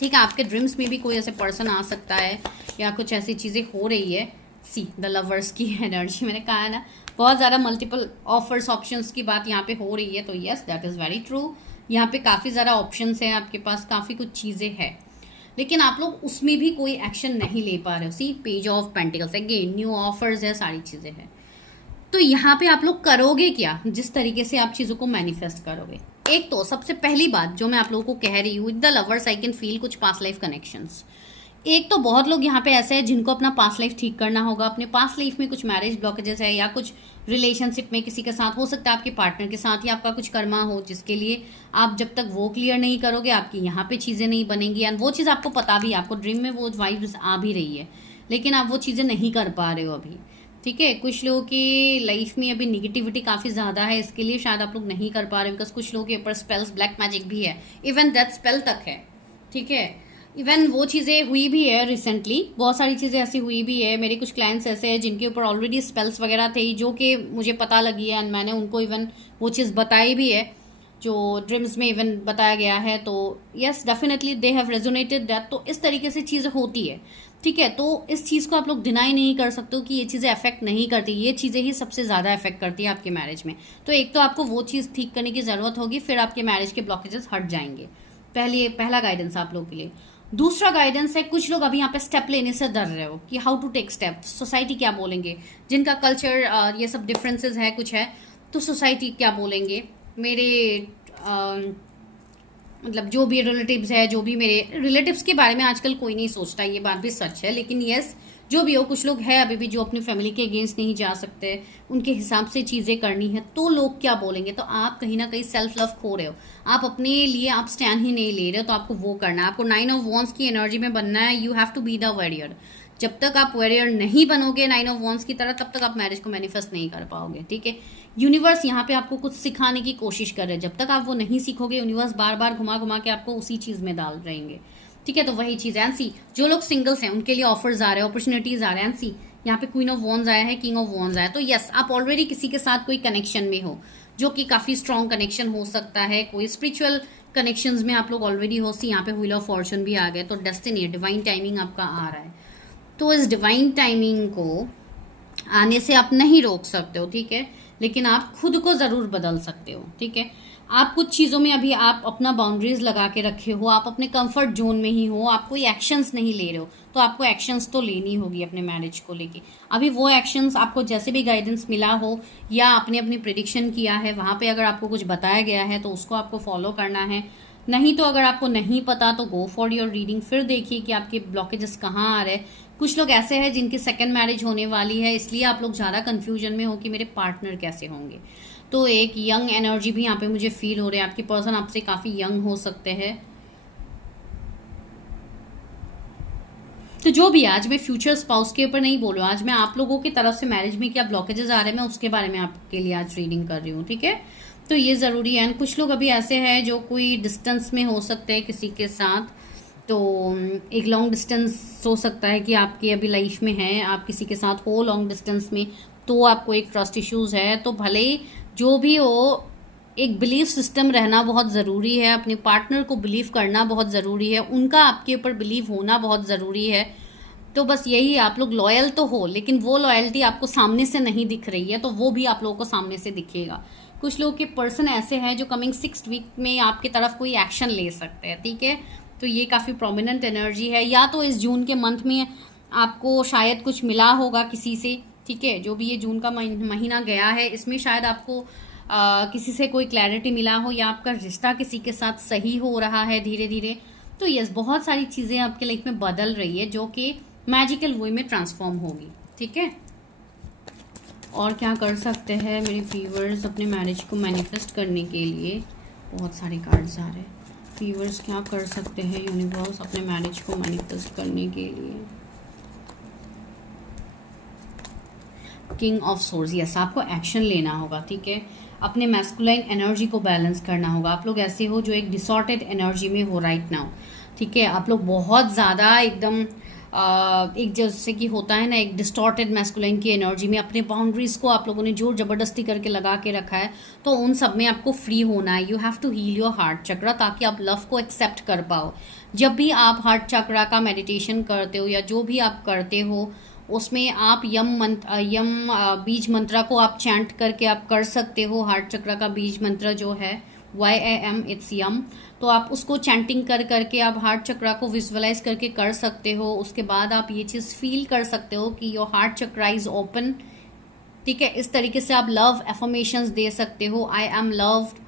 ठीक है, आपके ड्रीम्स में भी कोई ऐसे पर्सन आ सकता है या कुछ ऐसी चीज़ें हो रही है। सी द लवर्स की एनर्जी, मैंने कहा है ना, बहुत ज़्यादा मल्टीपल ऑफर्स ऑप्शंस की बात यहाँ पे हो रही है। तो yes, that is very true, यहाँ पे काफ़ी ज़्यादा ऑप्शंस हैं आपके पास, काफ़ी कुछ चीज़ें हैं, लेकिन आप लोग उसमें भी कोई एक्शन नहीं ले पा रहे हो। See page of pentacles, again new offers है, सारी चीज़ें हैं। तो यहाँ पे आप लोग करोगे क्या, जिस तरीके से आप चीज़ों को मैनिफेस्ट करोगे। एक तो सबसे पहली बात जो मैं आप लोगों को कह रही हूँ, with the lovers I can feel कुछ पास्ट लाइफ कनेक्शंस। एक तो बहुत लोग यहाँ पे ऐसे हैं जिनको अपना पास्ट लाइफ ठीक करना होगा, अपने पास्ट लाइफ में कुछ मैरिज ब्लॉकेजेस है या कुछ रिलेशनशिप में किसी के साथ, हो सकता है आपके पार्टनर के साथ ही आपका कुछ कर्मा हो, जिसके लिए आप जब तक वो क्लियर नहीं करोगे आपकी यहाँ पे चीज़ें नहीं बनेंगी। एंड वो चीज़ आपको पता भी, आपको ड्रीम में वो वाइब्स आ भी रही है, लेकिन आप वो चीज़ें नहीं कर पा रहे हो अभी। ठीक है, कुछ लोगों की लाइफ में अभी निगेटिविटी काफ़ी ज़्यादा है, इसके लिए शायद आप लोग नहीं कर पा रहे, बिकॉज कुछ लोगों के ऊपर स्पेल्स, ब्लैक मैजिक भी है, इवन डेथ स्पेल तक है। ठीक है, इवन वो चीज़ें हुई भी है रिसेंटली, बहुत सारी चीज़ें ऐसी हुई भी है। मेरे कुछ क्लाइंट्स ऐसे हैं जिनके ऊपर ऑलरेडी स्पेल्स वगैरह थे, जो कि मुझे पता लगी है, एंड मैंने उनको इवन वो चीज़ बताई भी है, जो ड्रीम्स में इवन बताया गया है। तो yes, definitely they have resonated that. तो इस तरीके से चीज़ें होती है। ठीक है, तो इस चीज़ को आप लोग डिनाई नहीं कर सकते हो कि ये चीज़ें अफेक्ट नहीं करती, ये चीज़ें ही सबसे ज़्यादा अफेक्ट करती है आपके मैरिज में। तो एक तो आपको वो चीज़ ठीक करने की ज़रूरत होगी, फिर आपके मैरिज के ब्लॉकेजेस हट जाएंगे। पहला गाइडेंस आप लोगों के लिए। दूसरा गाइडेंस है, कुछ लोग अभी यहाँ पे स्टेप लेने से डर रहे हो कि how to take step, society क्या बोलेंगे, जिनका कल्चर ये सब डिफरेंसेस है, कुछ है, तो सोसाइटी क्या बोलेंगे, मेरे मतलब जो भी रिलेटिव्स है, जो भी मेरे रिलेटिव्स के बारे में आजकल कोई नहीं सोचता, ये बात भी सच है। लेकिन यस, जो भी हो, कुछ लोग हैं अभी भी जो अपनी फैमिली के अगेंस्ट नहीं जा सकते, उनके हिसाब से चीज़ें करनी है, तो लोग क्या बोलेंगे। तो आप कहीं ना कहीं सेल्फ लव खो रहे हो, आप अपने लिए आप स्टैंड ही नहीं ले रहे हो, तो आपको वो करना है। आपको 9 ऑफ वॉन्ड्स की एनर्जी में बनना है, you have to be the warrior. जब तक आप वॉरियर नहीं बनोगे 9 ऑफ वॉन्ड्स की तरह, तब तक आप मैरिज को मैनिफेस्ट नहीं कर पाओगे। ठीक है, यूनिवर्स यहाँ पे आपको कुछ सिखाने की कोशिश कर रहे हैं, जब तक आप वो नहीं सीखोगे, यूनिवर्स बार बार घुमा घुमा के आपको उसी चीज़ में डाल रहेंगे। ठीक है, तो वही चीज़ है। एंड सी, जो लोग सिंगल्स हैं उनके लिए ऑफर्स आ रहे हैं, अपॉर्चुनिटीज आ रहे हैं। एंड सी, यहाँ पे क्वीन ऑफ वॉन्ड्स आया है, किंग ऑफ वॉन्ड्स आया है। तो यस, आप ऑलरेडी किसी के साथ कोई कनेक्शन में हो, जो कि काफ़ी स्ट्रॉन्ग कनेक्शन हो सकता है, कोई स्पिरिचुअल कनेक्शंस में आप लोग ऑलरेडी हो। सी, यहाँ पे व्हील ऑफ फॉर्चून भी आ गया, तो डेस्टिनी, डिवाइन टाइमिंग आपका आ रहा है। तो इस डिवाइन टाइमिंग को आने से आप नहीं रोक सकते हो, ठीक है, लेकिन आप खुद को ज़रूर बदल सकते हो। ठीक है, आप कुछ चीज़ों में अभी आप अपना बाउंड्रीज लगा के रखे हो, आप अपने कंफर्ट जोन में ही हो, आप कोई एक्शंस नहीं ले रहे हो, तो आपको एक्शंस तो लेनी होगी अपने मैरिज को लेके। अभी वो एक्शंस आपको जैसे भी गाइडेंस मिला हो या आपने अपनी प्रिडिक्शन किया है, वहाँ पे अगर आपको कुछ बताया गया है तो उसको आपको फॉलो करना है। नहीं तो अगर आपको नहीं पता तो गो फॉर योर रीडिंग, फिर देखिए कि आपके ब्लॉकेजेस कहाँ आ रहे हैं। कुछ लोग ऐसे हैं जिनकी सेकंड मैरिज होने वाली है, इसलिए आप लोग ज़्यादा कन्फ्यूजन में हो कि मेरे पार्टनर कैसे होंगे। तो एक यंग एनर्जी भी यहाँ पे मुझे फील हो रही है, आपकी पर्सन आपसे काफ़ी यंग हो सकते हैं। तो जो भी आज मैं फ्यूचर स्पाउस के ऊपर नहीं बोल रही हूँ, आज मैं आप लोगों की तरफ से मैरिज में क्या ब्लॉकेजेस आ रहे हैं मैं उसके बारे में आपके लिए आज रीडिंग कर रही हूँ, ठीक है। तो ये ज़रूरी है। एंड कुछ लोग अभी ऐसे हैं जो कोई डिस्टेंस में हो सकते हैं किसी के साथ, तो एक लॉन्ग डिस्टेंस हो सकता है कि आपकी अभी लाइफ में है, आप किसी के साथ हो लॉन्ग डिस्टेंस में, तो आपको एक ट्रस्ट इश्यूज है। तो भले ही जो भी हो, एक बिलीफ सिस्टम रहना बहुत ज़रूरी है, अपने पार्टनर को बिलीव करना बहुत ज़रूरी है, उनका आपके ऊपर बिलीव होना बहुत ज़रूरी है। तो बस यही, आप लोग लॉयल तो हो, लेकिन वो लॉयल्टी आपको सामने से नहीं दिख रही है, तो वो भी आप लोगों को सामने से दिखेगा। कुछ लोग के पर्सन ऐसे हैं जो कमिंग 6 वीक में आपकी तरफ कोई एक्शन ले सकते हैं, ठीक है। तो ये काफ़ी प्रोमिनेंट एनर्जी है। या तो इस जून के मंथ में आपको शायद कुछ मिला होगा किसी से, ठीक है। जो भी ये जून का महीना गया है, इसमें शायद आपको किसी से कोई क्लैरिटी मिला हो, या आपका रिश्ता किसी के साथ सही हो रहा है धीरे धीरे। तो यस, बहुत सारी चीज़ें आपके लाइफ में बदल रही है जो कि मैजिकल वे में ट्रांसफॉर्म होगी, ठीक है। और क्या कर सकते हैं मेरे व्यूअर्स अपने मैरिज को मैनिफेस्ट करने के लिए? बहुत सारे कार्ड्स आ रहे हैं। व्यूअर्स क्या कर सकते हैं यूनिवर्स अपने मैरिज को मैनिफेस्ट करने के लिए? किंग ऑफ सोर्स, यस, आपको एक्शन लेना होगा, ठीक है। अपने मैस्कुलाइन एनर्जी को बैलेंस करना होगा। आप लोग ऐसे हो जो एक डिसऑर्डेड एनर्जी में हो राइट नाउ, ठीक है। आप लोग बहुत ज़्यादा एकदम एक जैसे कि होता है ना, एक डिस्टॉर्टेड मैस्कुलाइन की एनर्जी में अपने बाउंड्रीज को आप लोगों ने जोर जबरदस्ती करके लगा के रखा है, तो उन सब में आपको फ्री होना है। You have to heal your heart chakra, ताकि आप लव को एक्सेप्ट कर पाओ। जब भी आप हार्ट चक्रा का मेडिटेशन करते हो या जो भी आप करते हो, उसमें आप यम बीज मंत्रा को आप चैंट करके आप कर सकते हो। हार्ट चक्रा का बीज मंत्र जो है YAM, इट्स यम। तो आप उसको चैंटिंग कर करके आप हार्ट चक्रा को विजुअलाइज करके कर सकते हो। उसके बाद आप ये चीज़ फील कर सकते हो कि your heart chakra is open, ठीक है। इस तरीके से आप लव एफर्मेशंस दे सकते हो। I am loved,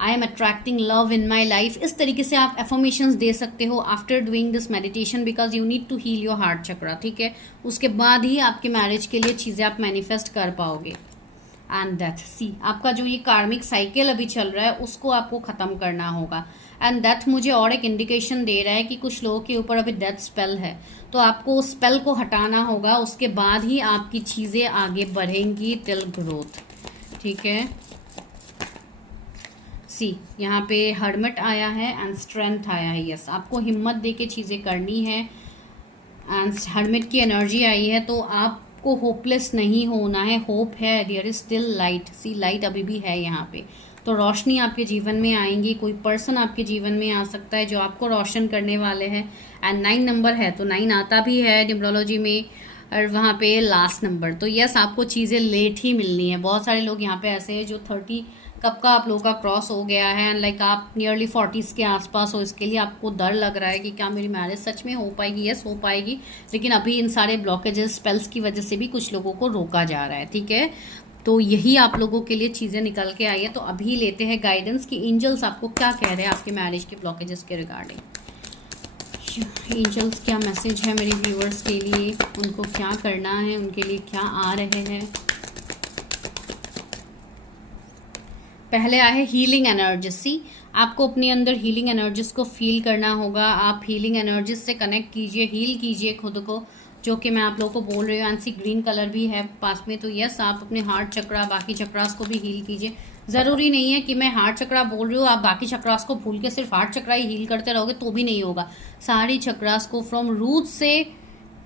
I am attracting love in my life. इस तरीके से आप एफर्मेशंस दे सकते हो after doing this meditation, because you need to heal your heart chakra, ठीक है। उसके बाद ही आपके मैरिज के लिए चीज़ें आप मैनिफेस्ट कर पाओगे। एंड डेथ, सी, आपका जो ये कार्मिक साइकिल अभी चल रहा है उसको आपको ख़त्म करना होगा। एंड डेथ मुझे और एक इंडिकेशन दे रहा है कि कुछ लोगों के ऊपर अभी डेथ स्पेल है, तो आपको उस स्पेल को हटाना होगा। उसके बाद ही आपकी चीज़ें आगे बढ़ेंगी टिल ग्रोथ, ठीक है। सी, यहाँ पे हर्मिट आया है एंड स्ट्रेंथ आया है। यस, आपको हिम्मत दे के चीज़ें करनी है। एंड हर्मिट की एनर्जी आई है, तो आपको होपलेस नहीं होना है। होप है, there is still light. See, light अभी भी है यहाँ पे, तो रोशनी आपके जीवन में आएंगी। कोई पर्सन आपके जीवन में आ सकता है जो आपको रोशन करने वाले हैं। एंड 9 नंबर है, तो 9 आता भी है न्यूमरोलॉजी में, और वहाँ पे लास्ट नंबर। तो यस, आपको चीज़ें लेट ही मिलनी है। बहुत सारे लोग यहाँ पे ऐसे हैं जो 30 कब का आप लोगों का क्रॉस हो गया है, एंड लाइक आप नियरली 40s के आसपास हो। इसके लिए आपको डर लग रहा है कि क्या मेरी मैरिज सच में हो पाएगी? यस, हो पाएगी, लेकिन अभी इन सारे ब्लॉकेजेस स्पेल्स की वजह से भी कुछ लोगों को रोका जा रहा है, ठीक है। तो यही आप लोगों के लिए चीज़ें निकल के आई है। तो अभी लेते हैं गाइडेंस की एंजल्स आपको क्या कह रहे हैं आपके मैरिज के ब्लॉकेजेस के रिगार्डिंग। एंजल्स क्या मैसेज है मेरे व्यूअर्स के लिए, उनको क्या करना है, उनके लिए क्या आ रहे हैं। पहले आए है हीलिंग एनर्जीज। सी, आपको अपने अंदर हीलिंग एनर्जीज को फील करना होगा। आप हीलिंग एनर्जीज से कनेक्ट कीजिए, हील कीजिए खुद को, जो कि मैं आप लोगों को बोल रही हूँ। एंड ग्रीन कलर भी है पास में, तो यस, आप अपने हार्ट चक्रा, बाकी चक्रास को भी हील कीजिए। ज़रूरी नहीं है कि मैं हार्ट चक्रा बोल रही हूँ आप बाकी चक्रास को भूल के सिर्फ हार्ट चक्रा ही हील करते रहोगे, तो भी नहीं होगा। सारी चक्रास को फ्रॉम रूट से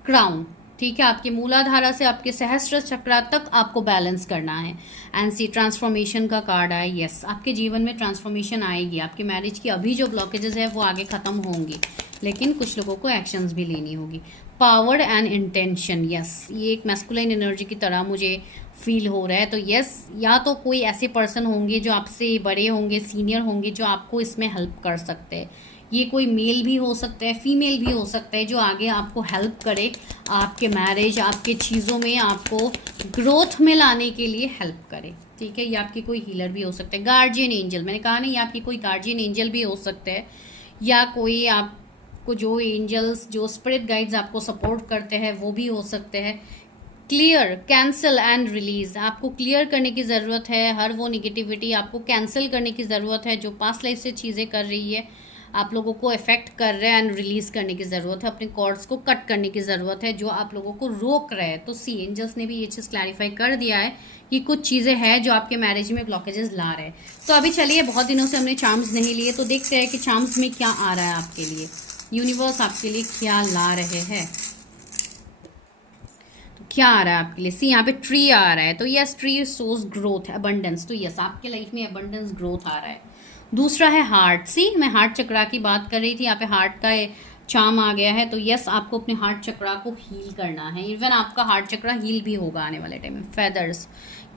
क्राउन, ठीक है, आपके मूलाधारा से आपके सहस्त्र चक्रा तक आपको बैलेंस करना है। एंड सी, ट्रांसफॉर्मेशन का कार्ड आया। यस, आपके जीवन में ट्रांसफॉर्मेशन आएगी। आपके मैरिज की अभी जो ब्लॉकेजेस है वो आगे खत्म होंगी, लेकिन कुछ लोगों को एक्शंस भी लेनी होगी। पावर एंड इंटेंशन, यस, ये एक मैस्कुलाइन एनर्जी की तरह मुझे फील हो रहा है। तो यस, या तो कोई ऐसे पर्सन होंगे जो आपसे बड़े होंगे, सीनियर होंगे, जो आपको इसमें हेल्प कर सकते हैं। ये कोई मेल भी हो सकता है, फीमेल भी हो सकता है, जो आगे आपको हेल्प करे आपके मैरिज, आपके चीज़ों में आपको ग्रोथ में लाने के लिए हेल्प करे, ठीक है। ये आपकी कोई हीलर भी हो सकता है। गार्जियन एंजल, मैंने कहा नहीं, आपकी कोई गार्जियन एंजल भी हो सकते हैं, या कोई आपको जो एंजल्स, जो स्पिरिट गाइड्स आपको सपोर्ट करते हैं वो भी हो सकते हैं। क्लियर, कैंसिल एंड रिलीज, आपको क्लियर करने की ज़रूरत है। हर वो निगेटिविटी आपको कैंसिल करने की ज़रूरत है जो पास्ट लाइफ से चीज़ें कर रही है। आप लोगों को इफेक्ट कर रहे हैं एंड रिलीज करने की ज़रूरत है, अपने कॉर्ड्स को कट करने की ज़रूरत है जो आप लोगों को रोक रहे हैं। तो सी एंजल्स ने भी ये चीज़ क्लैरिफाई कर दिया है कि कुछ चीज़ें हैं जो आपके मैरिज में ब्लॉकेजेस ला रहे हैं। तो अभी चलिए, बहुत दिनों से हमने चार्म्स नहीं लिए, तो देखते हैं कि चार्म्स में क्या आ रहा है आपके लिए, यूनिवर्स आपके लिए क्या ला रहे हैं। क्या आ रहा है आपके लिए? सी यहाँ पे ट्री आ रहा है, तो यस, ट्री सोज ग्रोथ, अबंडेंस। तो यस, आपके लाइफ में अबंडेंस, ग्रोथ आ रहा है। दूसरा है हार्ट। सी, मैं हार्ट चक्रा की बात कर रही थी, यहाँ पे हार्ट का चार्म आ गया है। तो यस, आपको अपने हार्ट चक्रा को हील करना है। इवन आपका हार्ट चक्रा हील भी होगा आने वाले टाइम में। फेदर्स,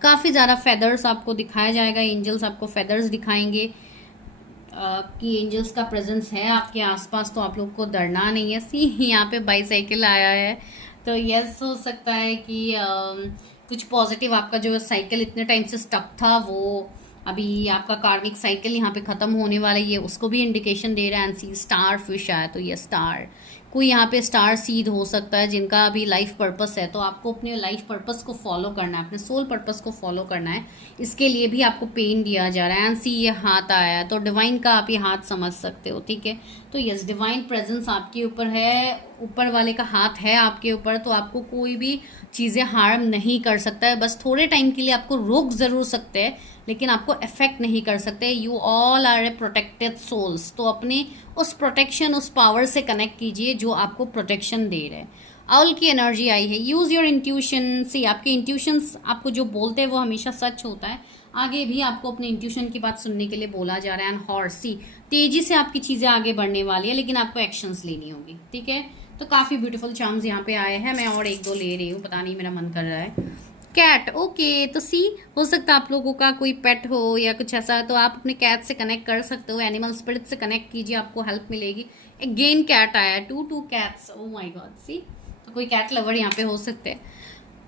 काफ़ी ज़्यादा फेदर्स आपको दिखाया जाएगा, एंजल्स आपको फेदर्स दिखाएंगे कि एंजल्स का प्रेजेंस है आपके आसपास, तो आप लोग को डरना नहीं है। सी, यहाँ पे बाईसाइकिल आया है, तो यस, हो सकता है कि कुछ पॉजिटिव, आपका जो साइकिल इतने टाइम से स्टक था वो अभी आपका कार्मिक साइकिल यहाँ पे ख़त्म होने वाला है, ये उसको भी इंडिकेशन दे रहा है। एंड सी, स्टार फिश आया, तो ये स्टार, कोई यहाँ पे स्टार सीड हो सकता है जिनका अभी लाइफ पर्पस है, तो आपको अपने लाइफ पर्पस को फॉलो करना है, अपने सोल पर्पस को फॉलो करना है। इसके लिए भी आपको पेन दिया जा रहा है। एंड सी, ये हाथ आया है, तो डिवाइन का आप ये हाथ समझ सकते हो, ठीक है। तो यस, डिवाइन प्रेजेंस आपके ऊपर है, ऊपर वाले का हाथ है आपके ऊपर, तो आपको कोई भी चीज़ें हार्म नहीं कर सकता है। बस थोड़े टाइम के लिए आपको रोक ज़रूर सकते हैं, लेकिन आपको अफेक्ट नहीं कर सकते। You all are a protected souls, तो अपने उस प्रोटेक्शन, उस पावर से कनेक्ट कीजिए जो आपको प्रोटेक्शन दे रहे हैं। आउल की एनर्जी आई है, यूज़ योर इंट्यूशन। सी, आपके इंट्यूशंस आपको जो बोलते हैं वो हमेशा सच होता है। आगे भी आपको अपने इंट्यूशन की बात सुनने के लिए बोला जा रहा है। एंड हॉर्स, सी, तेजी से आपकी चीज़ें आगे बढ़ने वाली है, लेकिन आपको एक्शंस लेनी होगी, ठीक है। तो काफ़ी ब्यूटीफुल चार्म्स यहाँ पे आए हैं, मैं और एक दो ले रही हूँ, पता नहीं मेरा मन कर रहा है। कैट, ओके, तो सी, हो सकता है आप लोगों का कोई पेट हो या कुछ ऐसा, तो आप अपने कैट से कनेक्ट कर सकते हो, एनिमल स्पिरिट से कनेक्ट कीजिए, आपको हेल्प मिलेगी। अगेन कैट आया, two cats, oh my god. See, तो कोई कैट लवर यहाँ पे हो सकते हैं।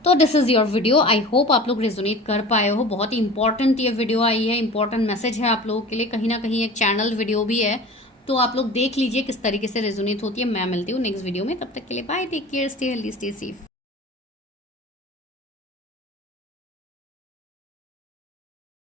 तो this is your video, I hope आप लोग रेजोनेट कर पाए हो। बहुत ही इंपॉर्टेंट ये वीडियो आई है, इंपॉर्टेंट मैसेज है आप लोगों के लिए, कहीं ना कहीं एक चैनल वीडियो भी है, तो आप लोग देख लीजिए किस तरीके से रेजोनेट होती है। मैं मिलती हूँ नेक्स्ट वीडियो में, तब तक के लिए bye, take care, stay healthy, stay safe.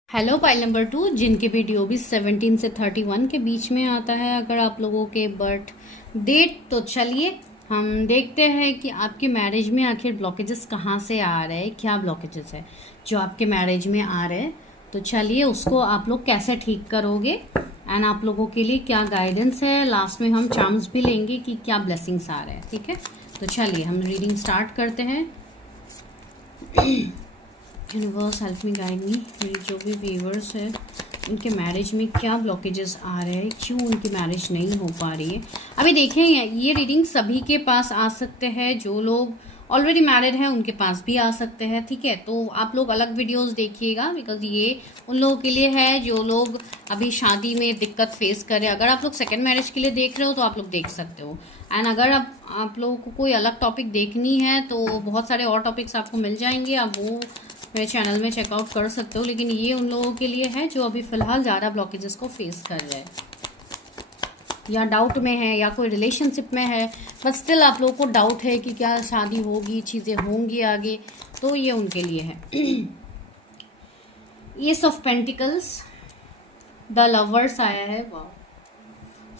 Hello pile number 2, जिनके भी DOB 17 से 31 के बीच में आता है, अगर आप लोगों के बर्थ डेट, तो चलिए हम देखते हैं कि आपके मैरिज में आखिर ब्लॉकेजेस कहाँ से आ रहे हैं, क्या ब्लॉकेजेस है जो आपके मैरिज में आ रहे हैं। तो चलिए उसको आप लोग कैसे ठीक करोगे, एंड आप लोगों के लिए क्या गाइडेंस है। लास्ट में हम चार्म्स भी लेंगे कि क्या ब्लेसिंग्स आ रहे हैं, ठीक है। तो चलिए हम रीडिंग स्टार्ट करते हैं। Universe help me, guide me, मेरी जो भी व्यूवर्स है उनके मैरिज में क्या ब्लॉकेजेस आ रहे हैं, क्यों उनकी मैरिज नहीं हो पा रही है। अभी देखें, ये रीडिंग सभी के पास आ सकते हैं, जो लोग ऑलरेडी मैरिड हैं उनके पास भी आ सकते हैं, ठीक है। तो आप लोग अलग वीडियोस देखिएगा, बिकॉज ये उन लोगों के लिए है जो लोग अभी शादी में दिक्कत फेस कर रहे हैं। अगर आप लोग सेकेंड मैरिज के लिए देख रहे हो तो आप लोग देख सकते हो। एंड अगर आप लोगों को कोई अलग टॉपिक देखनी है तो बहुत सारे और टॉपिक्स आपको मिल जाएंगे, आप वो मेरे चैनल में चेकआउट कर सकते हो। लेकिन ये उन लोगों के लिए है जो अभी फ़िलहाल ज़्यादा ब्लॉकेजेस को फेस कर रहे हैं, या डाउट में है, या कोई रिलेशनशिप में है, बट स्टिल आप लोगों को डाउट है कि क्या शादी होगी, चीज़ें होंगी आगे, तो ये उनके लिए है। S of pentacles, the lovers आया है, वाह,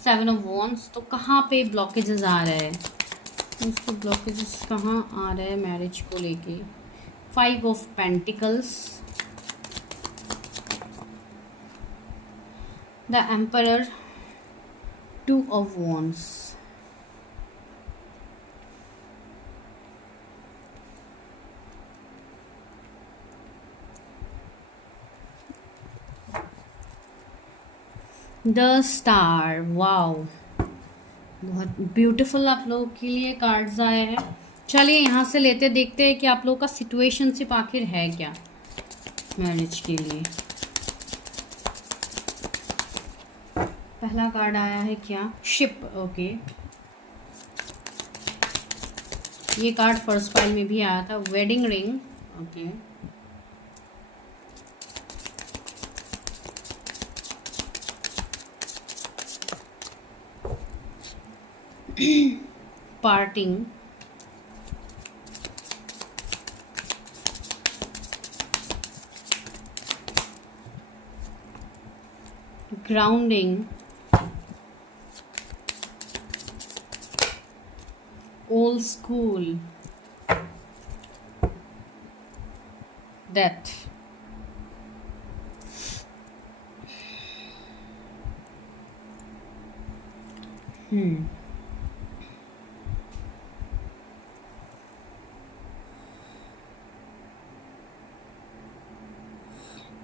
7 ऑफ वॉन्ड्स। तो कहाँ पे ब्लॉकेजेस आ रहे हैं, उसको ब्लॉकेजेस कहाँ आ रहे हैं मैरिज को लेके। 5 of Pentacles, the Emperor, 2 of Wands, the Star। Wow, बहुत ब्यूटीफुल आप लोगों के लिए कार्ड्स आए हैं। चलिए यहाँ से लेते देखते हैं कि आप लोगों का सिचुएशनशिप आखिर है क्या मैरिज के लिए। पहला कार्ड आया है क्या, शिप, ओके। ये कार्ड फर्स्ट पाइल में भी आया था, wedding ring, okay. Parting, grounding, old school. Death.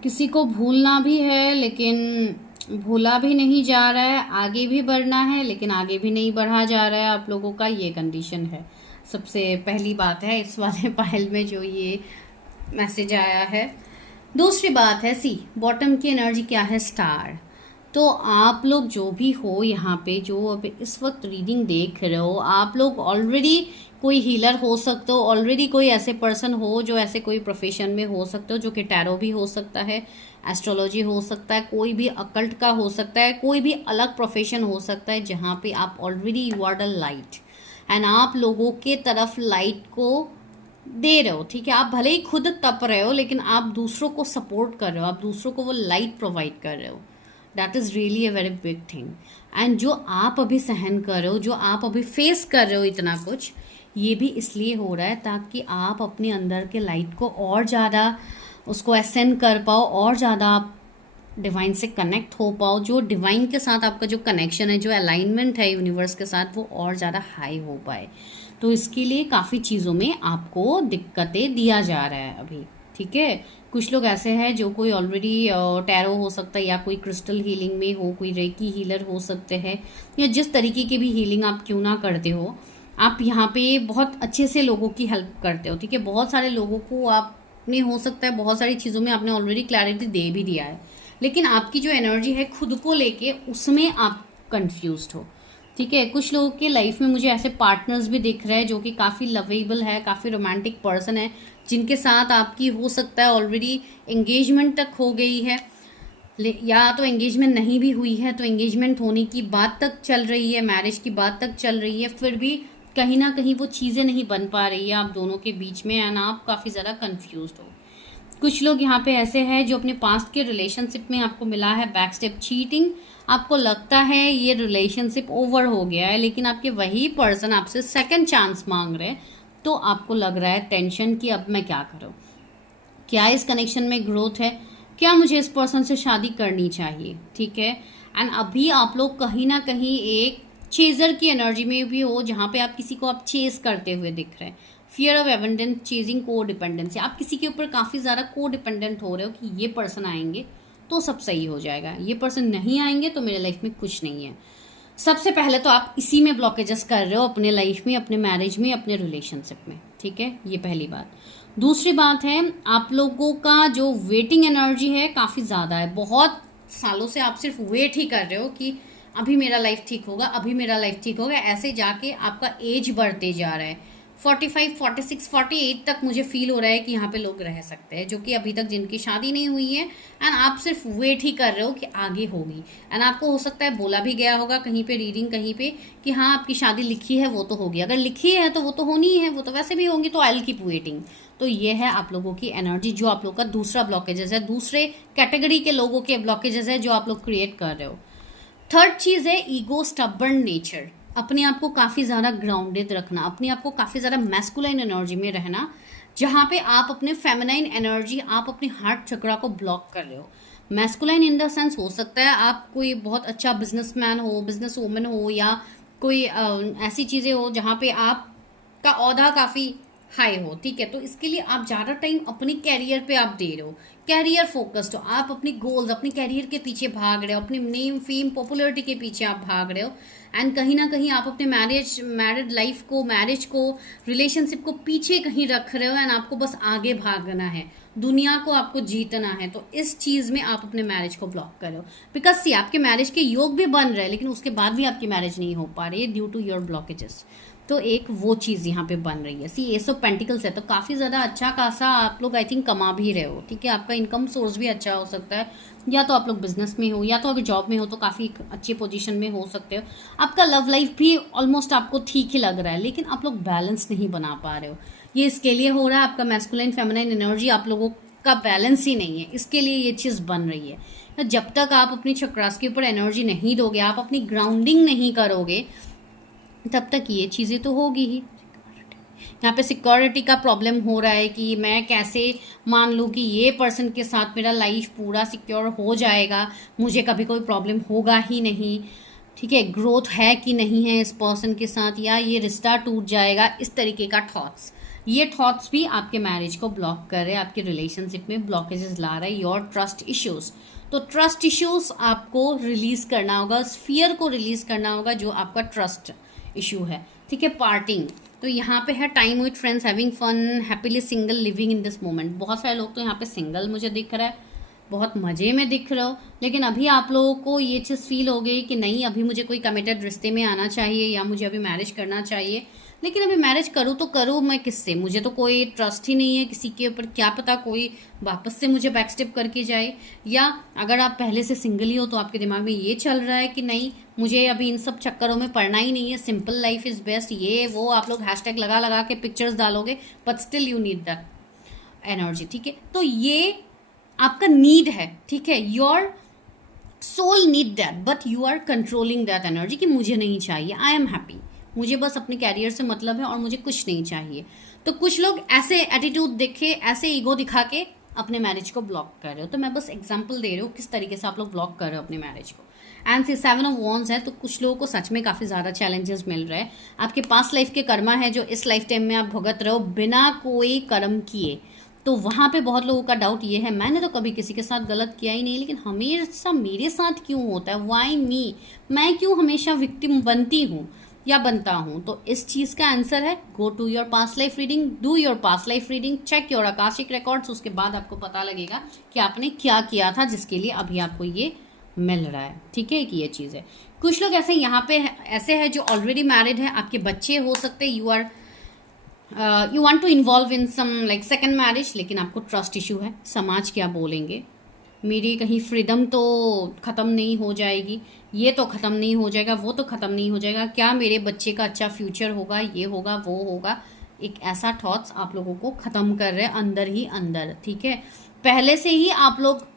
किसी को भूलना भी है लेकिन भूला भी नहीं जा रहा है, आगे भी बढ़ना है लेकिन आगे भी नहीं बढ़ा जा रहा है। आप लोगों का ये कंडीशन है। सबसे पहली बात है इस वाले पाइल में जो ये मैसेज आया है। दूसरी बात है सी बॉटम की एनर्जी क्या है, स्टार। तो आप लोग जो भी हो यहाँ पे, जो अभी इस वक्त रीडिंग देख रहे हो, आप लोग ऑलरेडी कोई हीलर हो सकते हो, ऑलरेडी कोई ऐसे पर्सन हो जो ऐसे कोई प्रोफेशन में हो सकते हो, जो कि टैरो भी हो सकता है, एस्ट्रोलॉजी हो सकता है, कोई भी अकल्ट का हो सकता है, कोई भी अलग प्रोफेशन हो सकता है जहाँ पे आप already you are the light and आप लोगों के तरफ लाइट को दे रहे हो। ठीक है, आप भले ही खुद तप रहे हो लेकिन आप दूसरों को सपोर्ट कर रहे हो, आप दूसरों को वो लाइट प्रोवाइड कर रहे हो। That is really a very big thing. And जो आप अभी सहन कर रहे हो, जो आप अभी फेस कर रहे हो इतना कुछ, ये भी इसलिए हो रहा है ताकि आप अपने अंदर के लाइट को और ज़्यादा उसको असेंड कर पाओ, और ज़्यादा आप डिवाइन से कनेक्ट हो पाओ। जो डिवाइन के साथ आपका जो कनेक्शन है, जो अलाइनमेंट है यूनिवर्स के साथ, वो और ज़्यादा हाई हो पाए। तो इसके लिए काफ़ी चीज़ों में आपको दिक्कतें दिया जा रहा है अभी। ठीक है, कुछ लोग ऐसे हैं जो कोई ऑलरेडी टैरो हो सकता है, या कोई क्रिस्टल हीलिंग में हो, कोई रेकी हीलर हो सकते हैं, या जिस तरीके की भी हीलिंग आप क्यों ना करते हो, आप यहाँ पे बहुत अच्छे से लोगों की हेल्प करते हो। ठीक है, बहुत सारे लोगों को आपने हो सकता है बहुत सारी चीज़ों में आपने ऑलरेडी क्लैरिटी दे भी दिया है, लेकिन आपकी जो एनर्जी है खुद को लेके उसमें आप कंफ्यूज्ड हो। ठीक है, कुछ लोगों के लाइफ में मुझे ऐसे पार्टनर्स भी दिख रहे हैं जो कि काफ़ी लवेबल है, काफ़ी रोमांटिक पर्सन है, जिनके साथ आपकी हो सकता है ऑलरेडी एंगेजमेंट तक हो गई है, या तो एंगेजमेंट नहीं भी हुई है तो एंगेजमेंट होने की बात तक चल रही है, मैरिज की बात तक चल रही है, फिर भी कहीं ना कहीं वो चीज़ें नहीं बन पा रही है आप दोनों के बीच में, एंड आप काफ़ी ज़्यादा कंफ्यूज्ड हो। कुछ लोग यहाँ पे ऐसे हैं जो अपने पास्ट के रिलेशनशिप में आपको मिला है बैक स्टेप चीटिंग, आपको लगता है ये रिलेशनशिप ओवर हो गया है, लेकिन आपके वही पर्सन आपसे सेकंड चांस मांग रहे हैं, तो आपको लग रहा है टेंशन कि अब मैं क्या करूं, क्या इस कनेक्शन में ग्रोथ है, क्या मुझे इस पर्सन से शादी करनी चाहिए। ठीक है, एंड अभी आप लोग कहीं ना कहीं एक चेजर की एनर्जी में भी हो, जहाँ पे आप किसी को आप चेज करते हुए दिख रहे हैं। फियर ऑफ एबंडेंस, चेजिंग, को डिपेंडेंसी, आप किसी के ऊपर काफ़ी ज़्यादा को डिपेंडेंट हो रहे हो कि ये पर्सन आएंगे तो सब सही हो जाएगा, ये पर्सन नहीं आएंगे तो मेरे लाइफ में कुछ नहीं है। सबसे पहले तो आप इसी में ब्लॉकेजेस कर रहे हो, अपने लाइफ में, अपने मैरिज में, अपने रिलेशनशिप में। ठीक है, ये पहली बात। दूसरी बात है, आप लोगों का जो वेटिंग एनर्जी है काफ़ी ज़्यादा है। बहुत सालों से आप सिर्फ वेट ही कर रहे हो कि अभी मेरा लाइफ ठीक होगा, अभी मेरा लाइफ ठीक होगा। ऐसे जाके आपका एज बढ़ते जा रहा है, 45, 46, 48 तक मुझे फील हो रहा है कि यहाँ पे लोग रह सकते हैं, जो कि अभी तक जिनकी शादी नहीं हुई है, एंड आप सिर्फ वेट ही कर रहे हो कि आगे होगी। एंड आपको हो सकता है बोला भी गया होगा कहीं पे, रीडिंग कहीं पे, कि हाँ आपकी शादी लिखी है वो तो होगी, अगर लिखी है तो वो तो होनी ही है, वो तो वैसे भी होंगी, तो आई विल कीप वेटिंग। तो ये है आप लोगों की एनर्जी, जो आप लोग का दूसरा ब्लॉकेजेस है, दूसरे कैटेगरी के लोगों के ब्लॉकेजेस है जो आप लोग क्रिएट कर रहे हो। थर्ड चीज़ है ईगो, स्टबर्न नेचर, अपने आप को काफ़ी ज़्यादा ग्राउंडेड रखना, अपने आप को काफ़ी ज़्यादा मैस्कुलाइन एनर्जी में रहना, जहाँ पे आप अपने फेमिनाइन एनर्जी, आप अपने हार्ट चक्रा को ब्लॉक कर रहे हो। मैस्कुलाइन इन द सेंस हो सकता है आप कोई बहुत अच्छा बिजनेसमैन हो, बिजनेस वूमन हो, या कोई ऐसी चीज़ें हो जहाँ पे आपका ओहदा काफ़ी हाई हो। ठीक है, तो इसके लिए आप ज़्यादा टाइम अपनी कैरियर पे आप दे रहे हो, कैरियर फोकस्ड हो, आप अपनी गोल्स, अपनी कैरियर के पीछे भाग रहे हो, अपनी नेम, फेम, पॉपुलरिटी के पीछे आप भाग रहे हो, एंड कहीं ना कहीं आप अपने मैरिड लाइफ को, मैरिज को, रिलेशनशिप को पीछे कहीं रख रहे हो, एंड आपको बस आगे भागना है, दुनिया को आपको जीतना है। तो इस चीज़ में आप अपने मैरिज को ब्लॉक कर रहे हो, बिकॉज सी आपके मैरिज के योग भी बन रहे हैं, लेकिन उसके बाद भी आपकी मैरिज नहीं हो पा रही है ड्यू टू योर ब्लॉकेजेस। तो एक वो चीज़ यहाँ पे बन रही है। सी एस ऑफ पेंटिकल्स है, तो काफ़ी ज़्यादा अच्छा खासा आप लोग आई थिंक कमा भी रहे हो। ठीक है, आपका इनकम सोर्स भी अच्छा हो सकता है, या तो आप लोग बिजनेस में हो, या तो अभी जॉब में हो तो काफ़ी अच्छी पोजीशन में हो सकते हो। आपका लव लाइफ भी ऑलमोस्ट आपको ठीक ही लग रहा है, लेकिन आप लोग बैलेंस नहीं बना पा रहे हो। ये इसके लिए हो रहा है, आपका मैस्कुलाइन फेमिनाइन एनर्जी आप लोगों का बैलेंस ही नहीं है, इसके लिए ये चीज़ बन रही है। जब तक आप अपनी चक्रास के ऊपर एनर्जी नहीं दोगे, आप अपनी ग्राउंडिंग नहीं करोगे, तब तक ये चीज़ें तो होगी ही। यहाँ पे सिक्योरिटी का प्रॉब्लम हो रहा है कि मैं कैसे मान लूँ कि ये पर्सन के साथ मेरा लाइफ पूरा सिक्योर हो जाएगा, मुझे कभी कोई प्रॉब्लम होगा ही नहीं, ठीक है, ग्रोथ है कि नहीं है इस पर्सन के साथ, या ये रिश्ता टूट जाएगा, इस तरीके का थॉट्स, ये थॉट्स भी आपके मैरिज को ब्लॉक कर रहे हैं, आपके रिलेशनशिप में ब्लॉकेजेस ला रहा है, योर ट्रस्ट इश्यूज। तो ट्रस्ट इश्यूज आपको रिलीज करना होगा, उस फियर को रिलीज करना होगा जो आपका ट्रस्ट इशू है, ठीक है। पार्टिंग, तो यहाँ पे है time with friends, having fun, happily single, living in this moment. बहुत सारे लोग तो यहाँ पे सिंगल मुझे दिख रहा है, बहुत मज़े में दिख रहे हो, लेकिन अभी आप लोगों को ये चीज़ फील हो गई कि नहीं अभी मुझे कोई कमिटेड रिश्ते में आना चाहिए या मुझे अभी मैरिज करना चाहिए, लेकिन अभी मैरिज करूँ तो करूँ मैं किससे, मुझे तो कोई ट्रस्ट ही नहीं है किसी के ऊपर, क्या पता कोई वापस से मुझे बैकस्टेप करके जाए। या अगर आप पहले से सिंगल ही हो तो आपके दिमाग में ये चल रहा है कि नहीं मुझे अभी इन सब चक्करों में पड़ना ही नहीं है, सिंपल लाइफ इज़ बेस्ट, ये वो आप लोग हैशटैग लगा लगा के पिक्चर्स डालोगे, but still you need that energy, ठीक है। तो ये आपका नीड है, ठीक है, your soul need that, but you are controlling that energy कि मुझे नहीं चाहिए, आई एम हैप्पी, मुझे बस अपने कैरियर से मतलब है और मुझे कुछ नहीं चाहिए। तो कुछ लोग ऐसे एटीट्यूड देखे, ऐसे ईगो दिखा के अपने मैरिज को ब्लॉक कर रहे हो। तो मैं बस एग्जांपल दे रही हूँ किस तरीके से आप लोग ब्लॉक कर रहे हो अपने मैरिज को। एंड 7 ऑफ वॉन्ड्स है, तो कुछ लोगों को सच में काफ़ी ज़्यादा चैलेंजेस मिल रहे हैं। आपके पास्ट लाइफ के कर्मा है जो इस लाइफ टाइम में आप भुगत रहे हो बिना कोई कर्म किए। तो वहाँ पे बहुत लोगों का डाउट ये है, मैंने तो कभी किसी के साथ गलत किया ही नहीं, लेकिन हमेशा मेरे साथ क्यों होता है, वाई मी, मैं क्यों हमेशा विक्टिम बनती हूँ या बनता हूँ। तो इस चीज़ का आंसर है go to your past life reading, do your past life reading, check your Akashic records, उसके बाद आपको पता लगेगा कि आपने क्या किया था जिसके लिए अभी आपको ये मिल रहा है, ठीक है, कि ये चीज़ है। कुछ लोग ऐसे यहाँ पे ऐसे है जो ऑलरेडी मैरिड है, आपके बच्चे हो सकते, you want to involve in some like second marriage, लेकिन आपको ट्रस्ट इशू है, समाज क्या बोलेंगे, मेरी कहीं फ्रीडम तो ख़त्म नहीं हो जाएगी, ये तो ख़त्म नहीं हो जाएगा, वो तो ख़त्म नहीं हो जाएगा, क्या मेरे बच्चे का अच्छा फ्यूचर होगा, ये होगा वो होगा। एक ऐसा थॉट्स आप लोगों को ख़त्म कर रहे हैं अंदर ही अंदर, ठीक है। पहले से ही आप लोग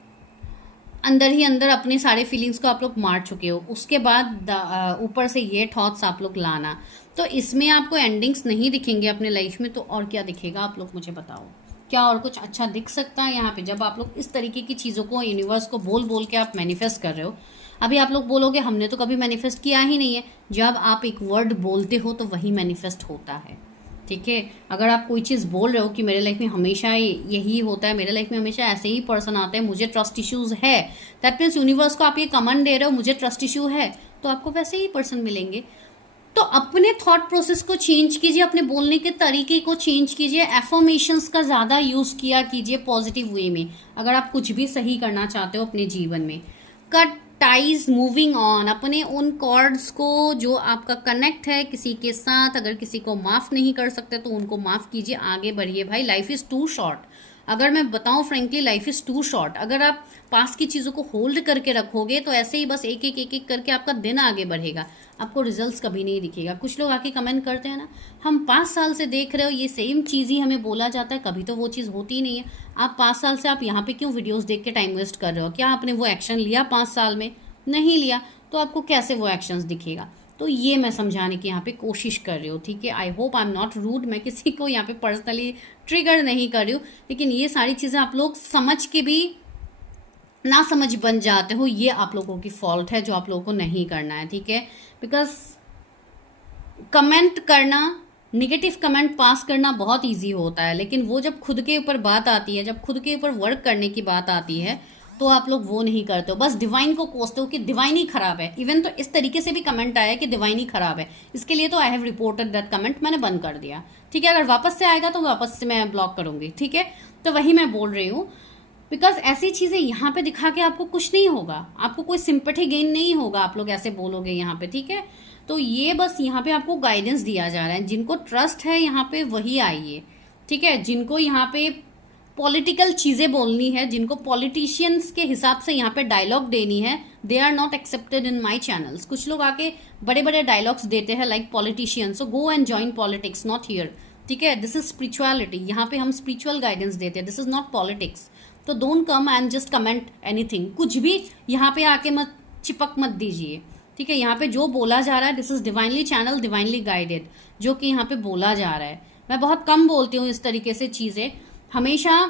अंदर ही अंदर अपने सारे फीलिंग्स को आप लोग मार चुके हो, उसके बाद ऊपर से ये थॉट्स आप लोग लाना, तो इसमें आपको एंडिंग्स नहीं दिखेंगे अपने लाइफ में। तो और क्या दिखेगा आप लोग मुझे बताओ, क्या और कुछ अच्छा दिख सकता है यहाँ पे? जब आप लोग इस तरीके की चीज़ों को यूनिवर्स को बोल बोल के आप मैनिफेस्ट कर रहे हो, अभी आप लोग बोलोगे हमने तो कभी मैनिफेस्ट किया ही नहीं है। जब आप एक वर्ड बोलते हो तो वही मैनिफेस्ट होता है, ठीक है। अगर आप कोई चीज़ बोल रहे हो कि मेरे लाइफ में हमेशा यही होता है, मेरे लाइफ में हमेशा ऐसे ही पर्सन आते हैं, मुझे ट्रस्ट इश्यूज है, दैट मीन्स यूनिवर्स को आप ये कमेंट दे रहे हो मुझे ट्रस्ट इशू है, तो आपको वैसे ही पर्सन मिलेंगे। तो अपने थॉट प्रोसेस को चेंज कीजिए, अपने बोलने के तरीके को चेंज कीजिए, एफर्मेशंस का ज़्यादा यूज़ किया कीजिए पॉजिटिव वे में, अगर आप कुछ भी सही करना चाहते हो अपने जीवन में। कट टाइज, मूविंग ऑन, अपने उन कॉर्ड्स को जो आपका कनेक्ट है किसी के साथ, अगर किसी को माफ़ नहीं कर सकते तो उनको माफ़ कीजिए, आगे बढ़िए भाई, लाइफ इज़ टू शॉर्ट। अगर मैं बताऊं frankly, life is too short. अगर आप पास की चीज़ों को होल्ड करके रखोगे तो ऐसे ही बस एक एक करके आपका दिन आगे बढ़ेगा, आपको रिजल्ट्स कभी नहीं दिखेगा। कुछ लोग आके कमेंट करते हैं ना, हम 5 साल से देख रहे हो ये सेम चीज़ ही हमें बोला जाता है, कभी तो वो चीज़ होती नहीं है। आप 5 साल से आप यहाँ पे क्यों वीडियोस देख के टाइम वेस्ट कर रहे हो? क्या आपने वो एक्शन लिया 5 साल में? नहीं लिया, तो आपको कैसे वो एक्शंस दिखेगा? तो ये मैं समझाने की यहाँ पे कोशिश कर रही हूँ, ठीक है। I hope I am not rude, मैं किसी को यहाँ पे पर्सनली ट्रिगर नहीं कर रही हूँ, लेकिन ये सारी चीज़ें आप लोग समझ के भी ना समझ बन जाते हो, ये आप लोगों की फॉल्ट है जो आप लोगों को नहीं करना है, ठीक है। बिकॉज कमेंट करना, निगेटिव कमेंट पास करना बहुत इजी होता है, लेकिन वो जब खुद के ऊपर बात आती है, जब खुद के ऊपर वर्क करने की बात आती है, तो आप लोग वो नहीं करते हो, बस डिवाइन को कोसते हो कि डिवाइन ही खराब है। इवन तो इस तरीके से भी कमेंट आया कि डिवाइन ही खराब है, इसके लिए तो I have reported that comment, मैंने बंद कर दिया, ठीक है। अगर वापस से आएगा तो वापस से मैं ब्लॉक करूंगी, ठीक है। तो वही मैं बोल रही हूँ, बिकॉज ऐसी चीज़ें यहाँ पे दिखा के आपको कुछ नहीं होगा, आपको कोई सिंपैथी गेन नहीं होगा, आप लोग ऐसे बोलोगे यहाँ पे, ठीक है। तो ये बस यहाँ पे आपको गाइडेंस दिया जा रहा है, जिनको ट्रस्ट है यहाँ पे वही आइए, ठीक है। जिनको यहाँ पे पॉलिटिकल चीज़ें बोलनी है, जिनको पॉलिटिशियंस के हिसाब से यहाँ पे डायलॉग देनी है, they are not accepted in my channels. कुछ लोग आके बड़े बड़े डायलॉग्स देते हैं like politicians, so go and join politics, not here, ठीक है। दिस इज स्पिरिचुअलिटी, यहाँ पे हम स्पिरिचुअल गाइडेंस देते हैं, दिस इज नॉट पॉलिटिक्स। तो don't come and just comment anything, कुछ भी यहाँ पे आके मत चिपक मत दीजिए, ठीक है। यहाँ पे जो बोला जा रहा है, this is divinely channel, divinely guided, जो कि यहाँ पे बोला जा रहा है, मैं बहुत कम बोलती हूँ इस तरीके से चीज़ें, हमेशा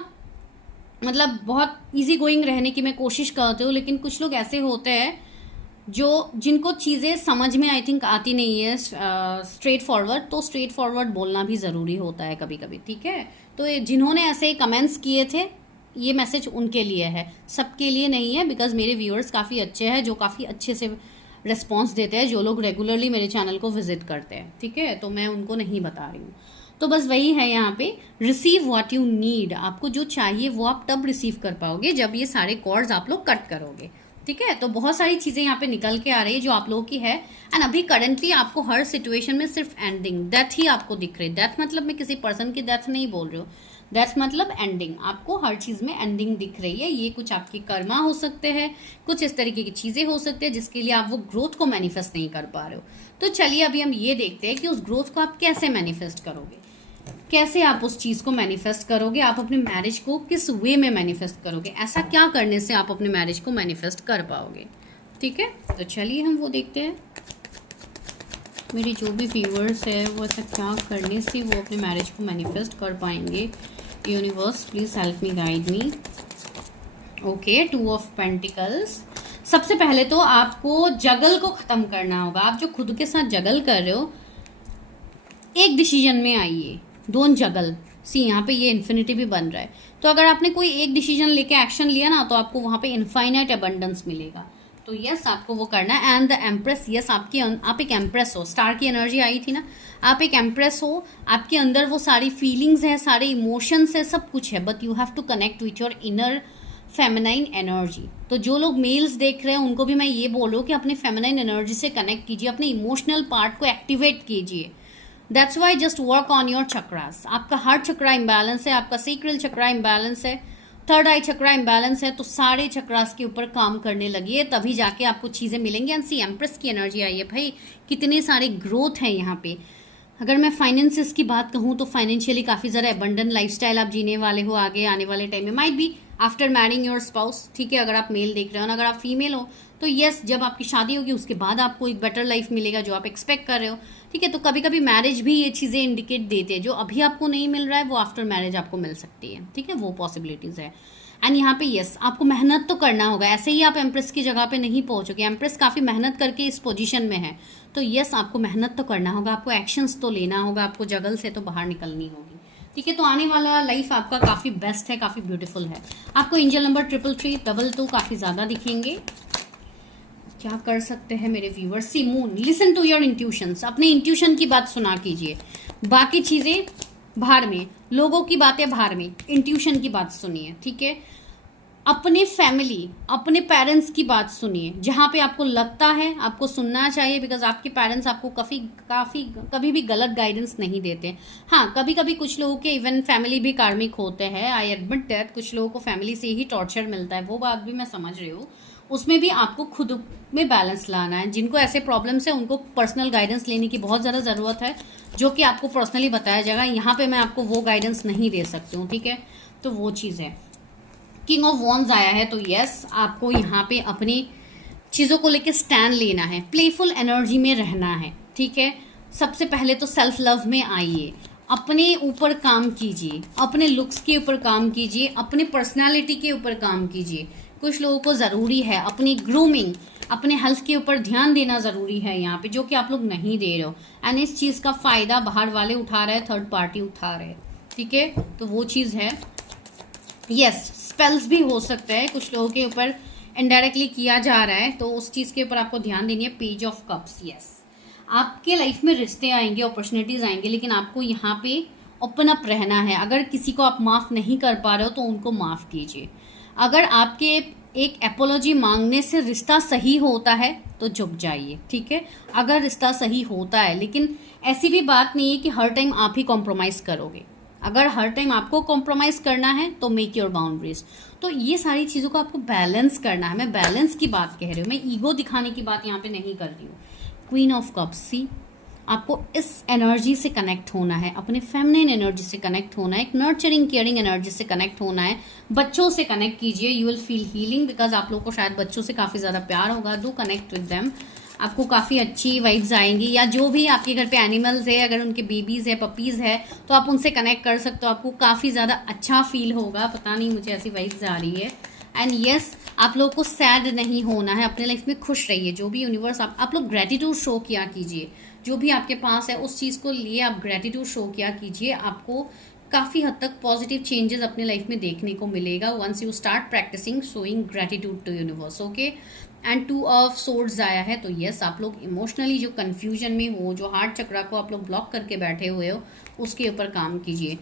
मतलब बहुत इजी गोइंग रहने की मैं कोशिश करती हूँ, लेकिन कुछ लोग ऐसे होते हैं जो जिनको चीज़ें समझ में आई थिंक आती नहीं है स्ट्रेट फॉरवर्ड, तो स्ट्रेट फॉरवर्ड बोलना भी ज़रूरी होता है कभी कभी, ठीक है। तो जिन्होंने ऐसे कमेंट्स किए थे, ये मैसेज उनके लिए है, सबके लिए नहीं है, बिकॉज मेरे व्यूअर्स काफ़ी अच्छे हैं जो काफ़ी अच्छे से रिस्पॉन्स देते हैं, जो लोग रेगुलरली मेरे चैनल को विजिट करते हैं, ठीक है। तो मैं उनको नहीं बता रही हूँ। तो बस वही है यहाँ पे, रिसीव व्हाट यू नीड। आपको जो चाहिए वो आप तब रिसीव कर पाओगे जब ये सारे कॉर्ड्स आप लोग कट करोगे, ठीक है। तो बहुत सारी चीज़ें यहाँ पे निकल के आ रही है जो आप लोगों की है। एंड अभी करंटली आपको हर सिचुएशन में सिर्फ एंडिंग, डेथ ही आपको दिख रही है। डेथ मतलब मैं किसी पर्सन की डेथ नहीं बोल रही हूँ, डेथ मतलब एंडिंग। आपको हर चीज़ में एंडिंग दिख रही है। ये कुछ आपकी कर्मा हो सकते हैं, कुछ इस तरीके की चीज़ें हो सकती है जिसके लिए आप वो ग्रोथ को मैनिफेस्ट नहीं कर पा रहे हो। तो चलिए अभी हम ये देखते हैं कि उस ग्रोथ को आप कैसे मैनिफेस्ट करोगे, कैसे आप उस चीज़ को मैनिफेस्ट करोगे, आप अपने मैरिज को किस वे में मैनिफेस्ट करोगे, ऐसा क्या करने से आप अपने मैरिज को मैनिफेस्ट कर पाओगे, ठीक है। तो चलिए हम वो देखते हैं, मेरी जो भी व्यूअर्स है वो ऐसा क्या करने से वो अपने मैरिज को मैनिफेस्ट कर पाएंगे। Universe please help me, guide me. Okay, 2 of pentacles. सबसे पहले तो आपको जगल को ख़त्म करना होगा। आप जो खुद के साथ जगल कर रहे हो, एक डिसीजन में आइए, डोंट जगल। सी यहाँ पे ये इन्फिनिटी भी बन रहा है, तो अगर आपने कोई एक डिसीजन लेके एक्शन लिया ना, तो आपको वहाँ पे इनफाइनाइट अबंडेंस मिलेगा। तो यस, आपको वो करना है। एंड द एम्प्रेस, यस, आप एक एम्प्रेस हो, स्टार की एनर्जी आई थी ना, आप एक एम्प्रेस हो, आपके अंदर वो सारी फीलिंग्स है, सारे इमोशंस है, सब कुछ है, but you have to connect with your inner feminine energy. तो जो लोग मेल्स देख रहे हैं उनको भी मैं ये बोल रहा हूँ कि अपने फेमिनाइन एनर्जी से कनेक्ट कीजिए, अपने इमोशनल पार्ट को एक्टिवेट कीजिए। That's why just work on your chakras. आपका हार्ट चक्रा इम्बैलेंस है, आपका सेक्रल चक्रा इम्बैलेंस है, थर्ड आई चक्रा इम्बैलेंस है, तो सारे चक्रास के ऊपर काम करने लगिए, तभी जाके आपको चीज़ें मिलेंगी। एंड सी एम्प्रेस की एनर्जी आई है भाई, कितने सारे ग्रोथ है यहाँ पे। अगर मैं फाइनेंसिस की बात कहूँ तो फाइनेंशियली काफ़ी ज़्यादा अबंडेंट लाइफस्टाइल आप जीने वाले हो आगे आने वाले टाइम में, might be after marrying your spouse, ठीक है। अगर आप मेल देख रहे हो, अगर आप फीमेल हो तो यस, जब आपकी शादी होगी उसके बाद आपको एक बेटर लाइफ मिलेगा जो आप एक्सपेक्ट कर रहे हो, ठीक है। तो कभी कभी मैरिज भी ये चीज़ें इंडिकेट देते हैं, जो अभी आपको नहीं मिल रहा है वो आफ्टर मैरिज आपको मिल सकती है, ठीक है, वो पॉसिबिलिटीज़ है। एंड यहाँ पे यस, आपको मेहनत तो करना होगा, ऐसे ही आप एम्प्रेस की जगह पे नहीं पहुँचोगे। एम्प्रेस काफ़ी मेहनत करके इस पोजीशन में है, तो यस, आपको मेहनत तो करना होगा, आपको एक्शंस तो लेना होगा, आपको जगल से तो बाहर निकलनी होगी, ठीक है। तो आने वाला लाइफ आपका काफ़ी बेस्ट है, काफ़ी ब्यूटीफुल है। आपको एंजल नंबर 333 222 काफ़ी ज़्यादा दिखेंगे। क्या कर सकते हैं मेरे viewers? See moon, listen to your intuitions, अपने इंट्यूशन की बात सुना कीजिए, बाकी चीज़ें बाहर में, लोगों की बातें बाहर में, इंट्यूशन की बात सुनिए, ठीक है। अपने फैमिली, अपने पेरेंट्स की बात सुनिए, जहाँ पे आपको लगता है आपको सुनना चाहिए, बिकॉज आपके पेरेंट्स आपको कभी भी गलत गाइडेंस नहीं देते। हाँ, कभी कभी कुछ लोगों के इवन फैमिली भी कार्मिक होते हैं, आई एडमिट दैट, कुछ लोगों को फैमिली से ही टॉर्चर मिलता है, वो बात भी मैं समझ रही हूँ। उसमें भी आपको खुद में बैलेंस लाना है। जिनको ऐसे प्रॉब्लम्स है उनको पर्सनल गाइडेंस लेने की बहुत ज़्यादा ज़रूरत है, जो कि आपको पर्सनली बताया जाएगा। यहाँ पे मैं आपको वो गाइडेंस नहीं दे सकती हूँ, ठीक है। तो वो चीज़ है। किंग ऑफ वॉन्ड्स आया है, तो यस, आपको यहाँ पे अपनी चीज़ों को लेके स्टैंड लेना है, प्लेफुल एनर्जी में रहना है, ठीक है। सबसे पहले तो सेल्फ लव में आइए, अपने ऊपर काम कीजिए, अपने लुक्स के ऊपर काम कीजिए, अपने पर्सनालिटी के ऊपर काम कीजिए। कुछ लोगों को ज़रूरी है अपनी ग्रूमिंग, अपने हेल्थ के ऊपर ध्यान देना ज़रूरी है यहाँ पे, जो कि आप लोग नहीं दे रहे हो। एंड इस चीज़ का फ़ायदा बाहर वाले उठा रहे हैं, थर्ड पार्टी उठा रहे हैं, ठीक है। तो वो चीज़ है। यस, स्पेल्स भी हो सकते हैं कुछ लोगों के ऊपर इनडायरेक्टली किया जा रहा है, तो उस चीज़ के ऊपर आपको ध्यान देनी है। पेज ऑफ कप्स, यस, आपके लाइफ में रिश्ते आएंगे, अपॉर्चुनिटीज़ आएंगे, लेकिन आपको यहाँ पे ओपन अप रहना है। अगर किसी को आप माफ़ नहीं कर पा रहे हो तो उनको माफ़ कीजिए। अगर आपके एक एपोलॉजी मांगने से रिश्ता सही होता है तो झुक जाइए, ठीक है। अगर रिश्ता सही होता है, लेकिन ऐसी भी बात नहीं है कि हर टाइम आप ही कॉम्प्रोमाइज़ करोगे। अगर हर टाइम आपको कॉम्प्रोमाइज़ करना है तो मेक योर बाउंड्रीज। तो ये सारी चीज़ों को आपको बैलेंस करना है। मैं बैलेंस की बात कह रही हूँ, मैं ईगो दिखाने की बात यहाँ पे नहीं कर रही हूँ। क्वीन ऑफ कप्स, सी, आपको इस एनर्जी से कनेक्ट होना है, अपने फेमिनिन एनर्जी से कनेक्ट होना है, एक नर्चरिंग केयरिंग एनर्जी से कनेक्ट होना है। बच्चों से कनेक्ट कीजिए, you will feel healing, because आप लोगों को शायद बच्चों से काफ़ी ज़्यादा प्यार होगा। Do connect with them. आपको काफ़ी अच्छी वाइब्स आएंगी। या जो भी आपके घर पे एनिमल्स है, अगर उनके बेबीज़ है, पपीज़ है, तो आप उनसे कनेक्ट कर सकते हो, आपको काफ़ी ज़्यादा अच्छा फील होगा। पता नहीं, मुझे ऐसी वाइब्स आ रही है। एंड यस, आप लोग को सैड नहीं होना है, अपने लाइफ में खुश रहिए। जो भी यूनिवर्स आप लोग ग्रेटिट्यूड शो किया कीजिए, जो भी आपके पास है उस चीज़ को लिए आप ग्रेटिट्यूड शो किया कीजिए। आपको काफ़ी हद तक पॉजिटिव चेंजेस अपने लाइफ में देखने को मिलेगा once you start practising showing gratitude to universe. Okay, and 2 of swords आया है, तो यस, आप लोग इमोशनली जो कन्फ्यूजन में हो, जो हार्ट चक्रा को आप लोग ब्लॉक करके बैठे हुए हो, उसके ऊपर काम कीजिए।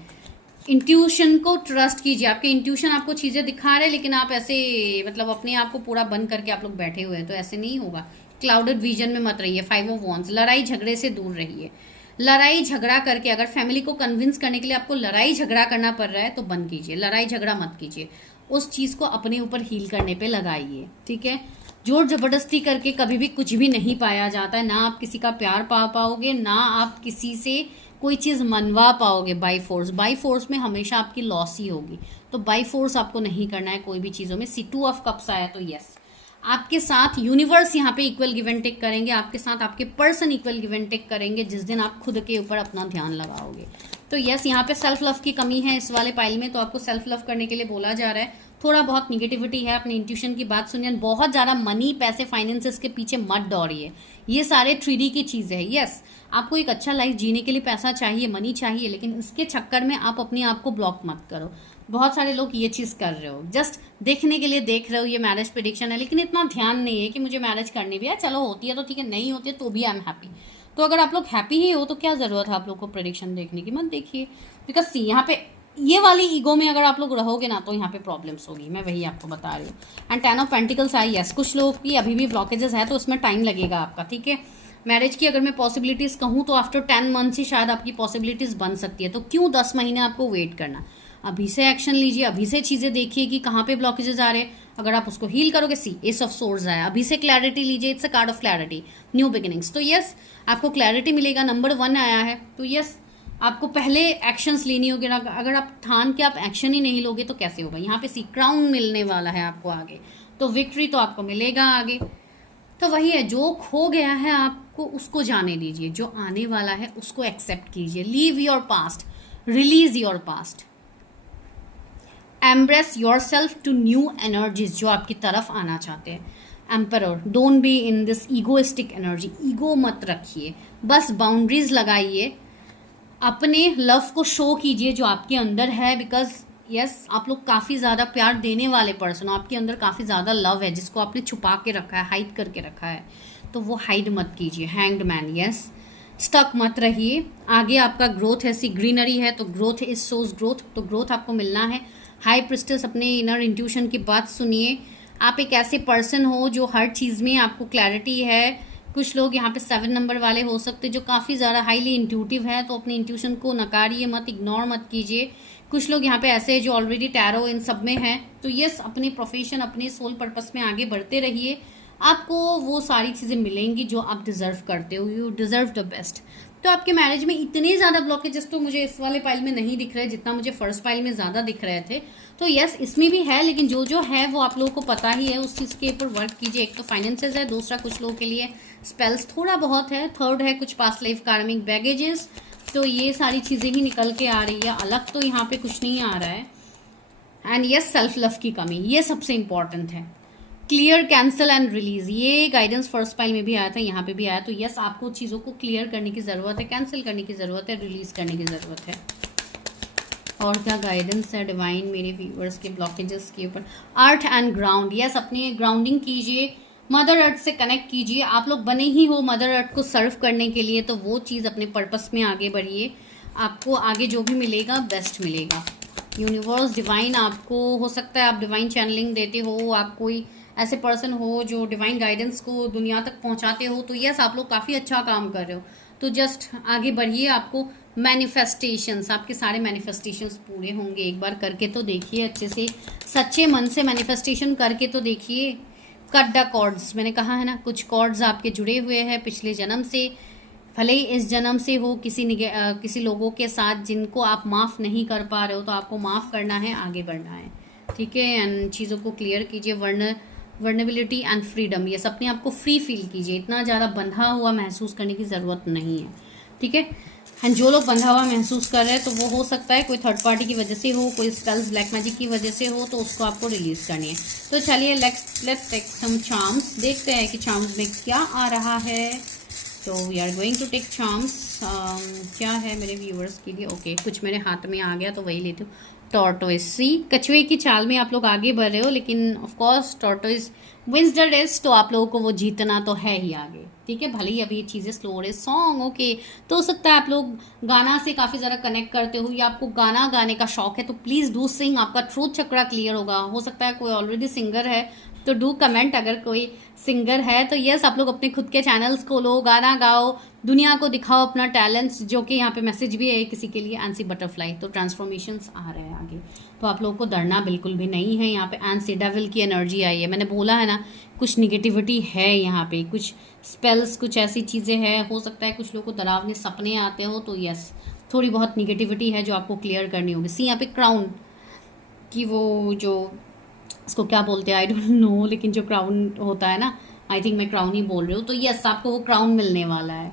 इंट्यूशन को ट्रस्ट कीजिए। आपके इंट्यूशन आपको चीज़ें दिखा रहे हैं, लेकिन आप ऐसे मतलब अपने आप को पूरा बंद करके आप लोग बैठे हुए हैं, तो ऐसे नहीं होगा। क्लाउडेड विजन में मत रहिए। 5 ऑफ वॉन्ड्स, लड़ाई झगड़े से दूर रहिए। लड़ाई झगड़ा करके अगर फैमिली को कन्विंस करने के लिए आपको लड़ाई झगड़ा करना पड़ रहा है तो बंद कीजिए, लड़ाई झगड़ा मत कीजिए। उस चीज़ को अपने ऊपर हील करने पे लगाइए, ठीक है। जोर जबरदस्ती करके कभी भी कुछ भी नहीं पाया जाता है। ना आप किसी का प्यार पा पाओगे, ना आप किसी से कोई चीज़ मनवा पाओगे बाई फोर्स। बाई फोर्स में हमेशा आपकी लॉस ही होगी, तो बाई फोर्स आपको नहीं करना है कोई भी चीज़ों में। C2 ऑफ कप्स आया, तो यस, आपके साथ यूनिवर्स यहाँ पे इक्वल गिव एंड टेक करेंगे, आपके साथ आपके person equal give and take करेंगे जिस दिन आप खुद के ऊपर अपना ध्यान लगाओगे। तो यस, यहाँ पे सेल्फ लव की कमी है इस वाले पाइल में, तो आपको सेल्फ लव करने के लिए बोला जा रहा है। थोड़ा बहुत निगेटिविटी है, अपने इंट्यूशन की बात सुनिए। बहुत ज़्यादा मनी, पैसे, फाइनेंसेस के पीछे मत दौड़िए, ये सारे 3D की चीज़ें हैं। यस, आपको एक अच्छा लाइफ जीने के लिए पैसा चाहिए, मनी चाहिए, लेकिन इसके चक्कर में आप अपने आप को ब्लॉक मत करो। बहुत सारे लोग ये चीज़ कर रहे हो, जस्ट देखने के लिए देख रहे हो, ये मैरिज प्रेडिक्शन है, लेकिन इतना ध्यान नहीं है कि मुझे मैरिज करनी भी है। चलो होती है तो ठीक है, नहीं होती है तो भी आई एम हैप्पी। तो अगर आप लोग हैप्पी ही हो तो क्या ज़रूरत है आप लोग को प्रेडिक्शन देखने की, मत देखिए। बिकॉज सी, यहाँ पे ये वाली ईगो में अगर आप लोग रहोगे ना तो यहाँ पे प्रॉब्लम्स होगी, मैं वही आपको बता रही हूँ। And 10 of pentacles I, yes, कुछ लोग की अभी भी ब्लॉकेजेस है, तो उसमें टाइम लगेगा आपका, ठीक है। मैरिज की अगर मैं पॉसिबिलिटीज़ कहूँ तो आफ्टर 10 मंथ्स ही शायद आपकी पॉसिबिलिटीज़ बन सकती है। तो क्यों 10 महीने आपको वेट करना, अभी से एक्शन लीजिए, अभी से चीज़ें देखिए कि कहाँ पे ब्लॉकेजेस आ रहे हैं। अगर आप उसको हील करोगे, सी एस ऑफ सोर्ड्स आया, अभी से क्लैरिटी लीजिए, it's a card of clarity, new beginnings. तो यस, आपको क्लैरिटी मिलेगा। नंबर 1 आया है, तो यस, आपको पहले एक्शंस लेनी होगी। अगर आप ठान के आप एक्शन ही नहीं लोगे तो कैसे होगा। यहाँ पे सी क्राउन मिलने वाला है आपको आगे, तो विक्ट्री तो आपको मिलेगा आगे। तो वही है, जो खो गया है आपको उसको जाने दीजिए, जो आने वाला है उसको एक्सेप्ट कीजिए। Leave your past, release your past, embrace your self to new energies जो आपकी तरफ आना चाहते हैं। Emperor, don't be in this egoistic energy, ego मत रखिए, बस बाउंड्रीज लगाइए, अपने लव को शो कीजिए जो आपके अंदर है। बिकॉज यस, आप लोग काफ़ी ज़्यादा प्यार देने वाले पर्सन, आपके अंदर काफ़ी ज़्यादा लव है जिसको आपने छुपा के रखा है, हाइड करके रखा है, तो वो हाइड मत कीजिए। हैंग्ड मैन, यस, स्टक मत रहिए, आगे आपका ग्रोथ है। सी ग्रीनरी है तो ग्रोथ इज सोज ग्रोथ, तो ग्रोथ आपको मिलना है। हाई प्रिस्टेस, अपने इनर इंट्यूशन की बात सुनिए। आप एक ऐसे पर्सन हो जो हर चीज़ में आपको क्लैरिटी है। कुछ लोग यहाँ पे 7 नंबर वाले हो सकते जो काफ़ी ज़्यादा हाईली इंट्यूटिव है, तो अपने इंट्यूशन को नकारिए मत, इग्नोर मत कीजिए। कुछ लोग यहाँ पे ऐसे हैं जो ऑलरेडी टैरो इन सब में हैं, तो यस, अपने प्रोफेशन, अपने सोल पर्पस में आगे बढ़ते रहिए, आपको वो सारी चीज़ें मिलेंगी जो आप डिज़र्व करते हो। You deserve the best. तो आपके मैरिज में इतने ज़्यादा ब्लॉकेजेस तो मुझे इस वाले पाइल में नहीं दिख रहे जितना मुझे फर्स्ट पाइल में ज़्यादा दिख रहे थे। तो यस, इसमें भी है, लेकिन जो जो है वो आप लोगों को पता ही है, उस चीज़ के ऊपर वर्क कीजिए। एक तो फाइनेंसेस है, दूसरा कुछ लोगों के लिए स्पेल्स थोड़ा बहुत है, थर्ड है कुछ पास्ट लाइफ कार्मिक बैगेजेस। तो ये सारी चीज़ें ही निकल के आ रही है, अलग तो यहाँ पे कुछ नहीं आ रहा है। एंड यस, सेल्फ लव की कमी, ये सबसे इंपॉर्टेंट है। क्लियर, कैंसिल एंड रिलीज, ये गाइडेंस फर्स्ट पाइल में भी आया था, यहाँ पे भी आया। तो यस, आपको चीज़ों को क्लियर करने की ज़रूरत है, कैंसिल करने की ज़रूरत है, रिलीज करने की ज़रूरत है। और क्या गाइडेंस है डिवाइन मेरे व्यूअर्स के ब्लॉकेजेस के ऊपर। अर्थ एंड ग्राउंड, यस, अपनी ग्राउंडिंग कीजिए, मदर अर्थ से कनेक्ट कीजिए। आप लोग बने ही हो मदर अर्थ को सर्व करने के लिए, तो वो चीज़ अपने पर्पस में आगे बढ़िए, आपको आगे जो भी मिलेगा बेस्ट मिलेगा। यूनिवर्स, डिवाइन, आपको हो सकता है आप डिवाइन चैनलिंग देते हो, आप कोई ऐसे पर्सन हो जो डिवाइन गाइडेंस को दुनिया तक पहुंचाते हो, तो यस, आप लोग काफ़ी अच्छा काम कर रहे हो। तो जस्ट आगे बढ़िए, आपको मैनिफेस्टेशंस, आपके सारे मैनिफेस्टेशंस पूरे होंगे। एक बार करके तो देखिए, अच्छे से सच्चे मन से मैनिफेस्टेशन करके तो देखिए। कट द कॉर्ड्स, मैंने कहा है ना, कुछ कॉर्ड्स आपके जुड़े हुए हैं पिछले जन्म से, भले ही इस जन्म से हो, किसी लोगों के साथ जिनको आप माफ़ नहीं कर पा रहे हो, तो आपको माफ़ करना है, आगे बढ़ना है, ठीक है। एंड चीज़ों को क्लियर कीजिए, वरना वर्नेबिलिटी एंड फ्रीडम। ये अपने आप को फ्री फील कीजिए, इतना ज़्यादा बंधा हुआ महसूस करने की ज़रूरत नहीं है, ठीक है। एंड जो लोग बंधा हुआ महसूस कर रहे हैं तो वो हो सकता है कोई थर्ड पार्टी की वजह से हो, कोई स्पेल्स ब्लैक मैजिक की वजह से हो, तो उसको आपको रिलीज करनी है। तो चलिए लेट्स टेक सम चार्म्स, देखते हैं कि चार्म्स में क्या आ रहा है। तो we are going to take charms. क्या है मेरे व्यूअर्स के लिए? ओके, कुछ मेरे हाथ में आ गया तो वही लेती हूँ। टॉर्टोइज, सी कछुए की चाल में आप लोग आगे बढ़ रहे हो, लेकिन of course tortoise wins the race, तो आप लोगों को वो जीतना तो है ही आगे, ठीक है। भले ही अभी ये चीज़ें स्लो हो रही सॉन्ग, ओके। तो हो सकता है आप लोग गाना से काफ़ी ज़्यादा कनेक्ट करते हो या आपको गाना गाने का शौक है, तो प्लीज़ डू सिंग, आपका ट्रूथ चक्रा क्लियर होगा। हो सकता है कोई ऑलरेडी सिंगर है तो डू कमेंट, अगर कोई सिंगर है तो यस, आप लोग अपने खुद के चैनल्स खोलो, गाना गाओ, दुनिया को दिखाओ अपना टैलेंट्स, जो कि यहाँ पे मैसेज भी है किसी के लिए, एनसी बटरफ्लाई। तो ट्रांसफॉर्मेशंस आ रहे हैं आगे, तो आप लोगों को डरना बिल्कुल भी नहीं है। यहाँ पे एनसी डेविल की एनर्जी आई है, मैंने बोला है ना, कुछ निगेटिविटी है यहाँ पे, कुछ स्पेल्स, कुछ ऐसी चीज़ें हैं। हो सकता है कुछ लोगों को डरावने सपने आते हो, तो यस थोड़ी बहुत निगेटिविटी है जो आपको क्लियर करनी होगी। सी यहाँ पे क्राउन की वो जो इसको क्या बोलते हैं आई डोंट नो, लेकिन जो क्राउन होता है ना, आई थिंक मैं क्राउन ही बोल रही हूँ। तो यस आपको वो क्राउन मिलने वाला है,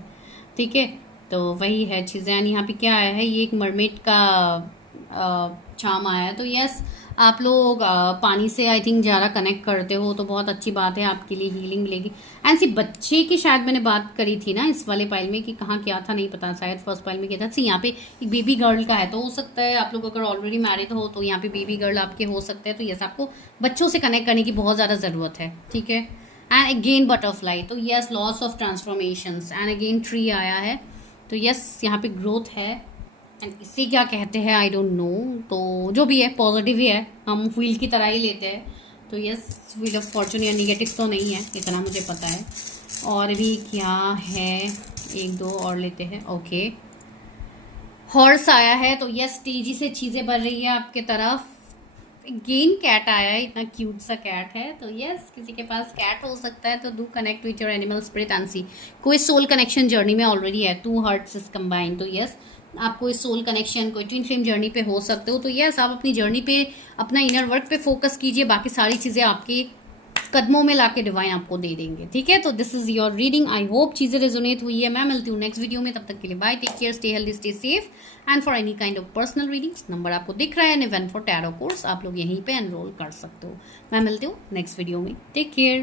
ठीक है। तो वही है चीज़ें। यानी यहाँ पे क्या आया है, ये एक मरमेड का चार्म आया है। तो यस आप लोग पानी से आई थिंक ज़्यादा कनेक्ट करते हो, तो बहुत अच्छी बात है, आपके लिए हीलिंग मिलेगी। एंड सी बच्चे की शायद मैंने बात करी थी ना इस वाले पाइल में कि कहाँ क्या था नहीं पता, शायद फर्स्ट पाइल में क्या था। सी यहाँ पे एक बेबी गर्ल का है, तो हो सकता है आप लोग अगर ऑलरेडी मैरिड हो तो यहाँ पे बेबी गर्ल आपके हो सकते हैं। तो यस आपको बच्चों से कनेक्ट करने की बहुत ज़्यादा ज़रूरत है, ठीक है। एंड अगेन बटरफ्लाई, तो yes loss of transformations, and again tree आया है। तो यस यहाँ पे ग्रोथ है, एंड इसे क्या कहते हैं आई डोंट नो, तो जो भी है पॉजिटिव ही है, हम व्हील की तरह ही लेते हैं। तो यस व्हील ऑफ फॉर्चून, या निगेटिव तो नहीं है, इतना मुझे पता है। और भी क्या है, एक दो और लेते हैं। ओके, हॉर्स आया है, तो यस तेजी से चीज़ें बढ़ रही है आपके तरफ। गेन कैट आया है, इतना क्यूट सा कैट है। तो यस किसी के पास कैट हो सकता है, तो do connect with your animal spirit and see कोई सोल कनेक्शन जर्नी में ऑलरेडी है, 2 हार्ट्स इज कंबाइंड। तो यस आप कोई सोल कनेक्शन, कोई ट्विन फ्लेम जर्नी पे हो सकते हो। तो यस आप अपनी जर्नी पे, अपना इनर वर्क पे फोकस कीजिए, बाकी सारी चीज़ें आपके कदमों में लाके डिवाइन आपको दे देंगे, ठीक है। तो this is your reading, I hope चीज़ें रेजोनेट हुई है। मैं मिलती हूँ नेक्स्ट वीडियो में, तब तक के लिए bye, take care, stay healthy, stay safe. And for any kind of personal readings number आपको दिख रहा है, and even for tarot course आप लोग यहीं पे एनरोल कर सकते हो। मैं मिलती हूँ नेक्स्ट वीडियो में, टेक केयर।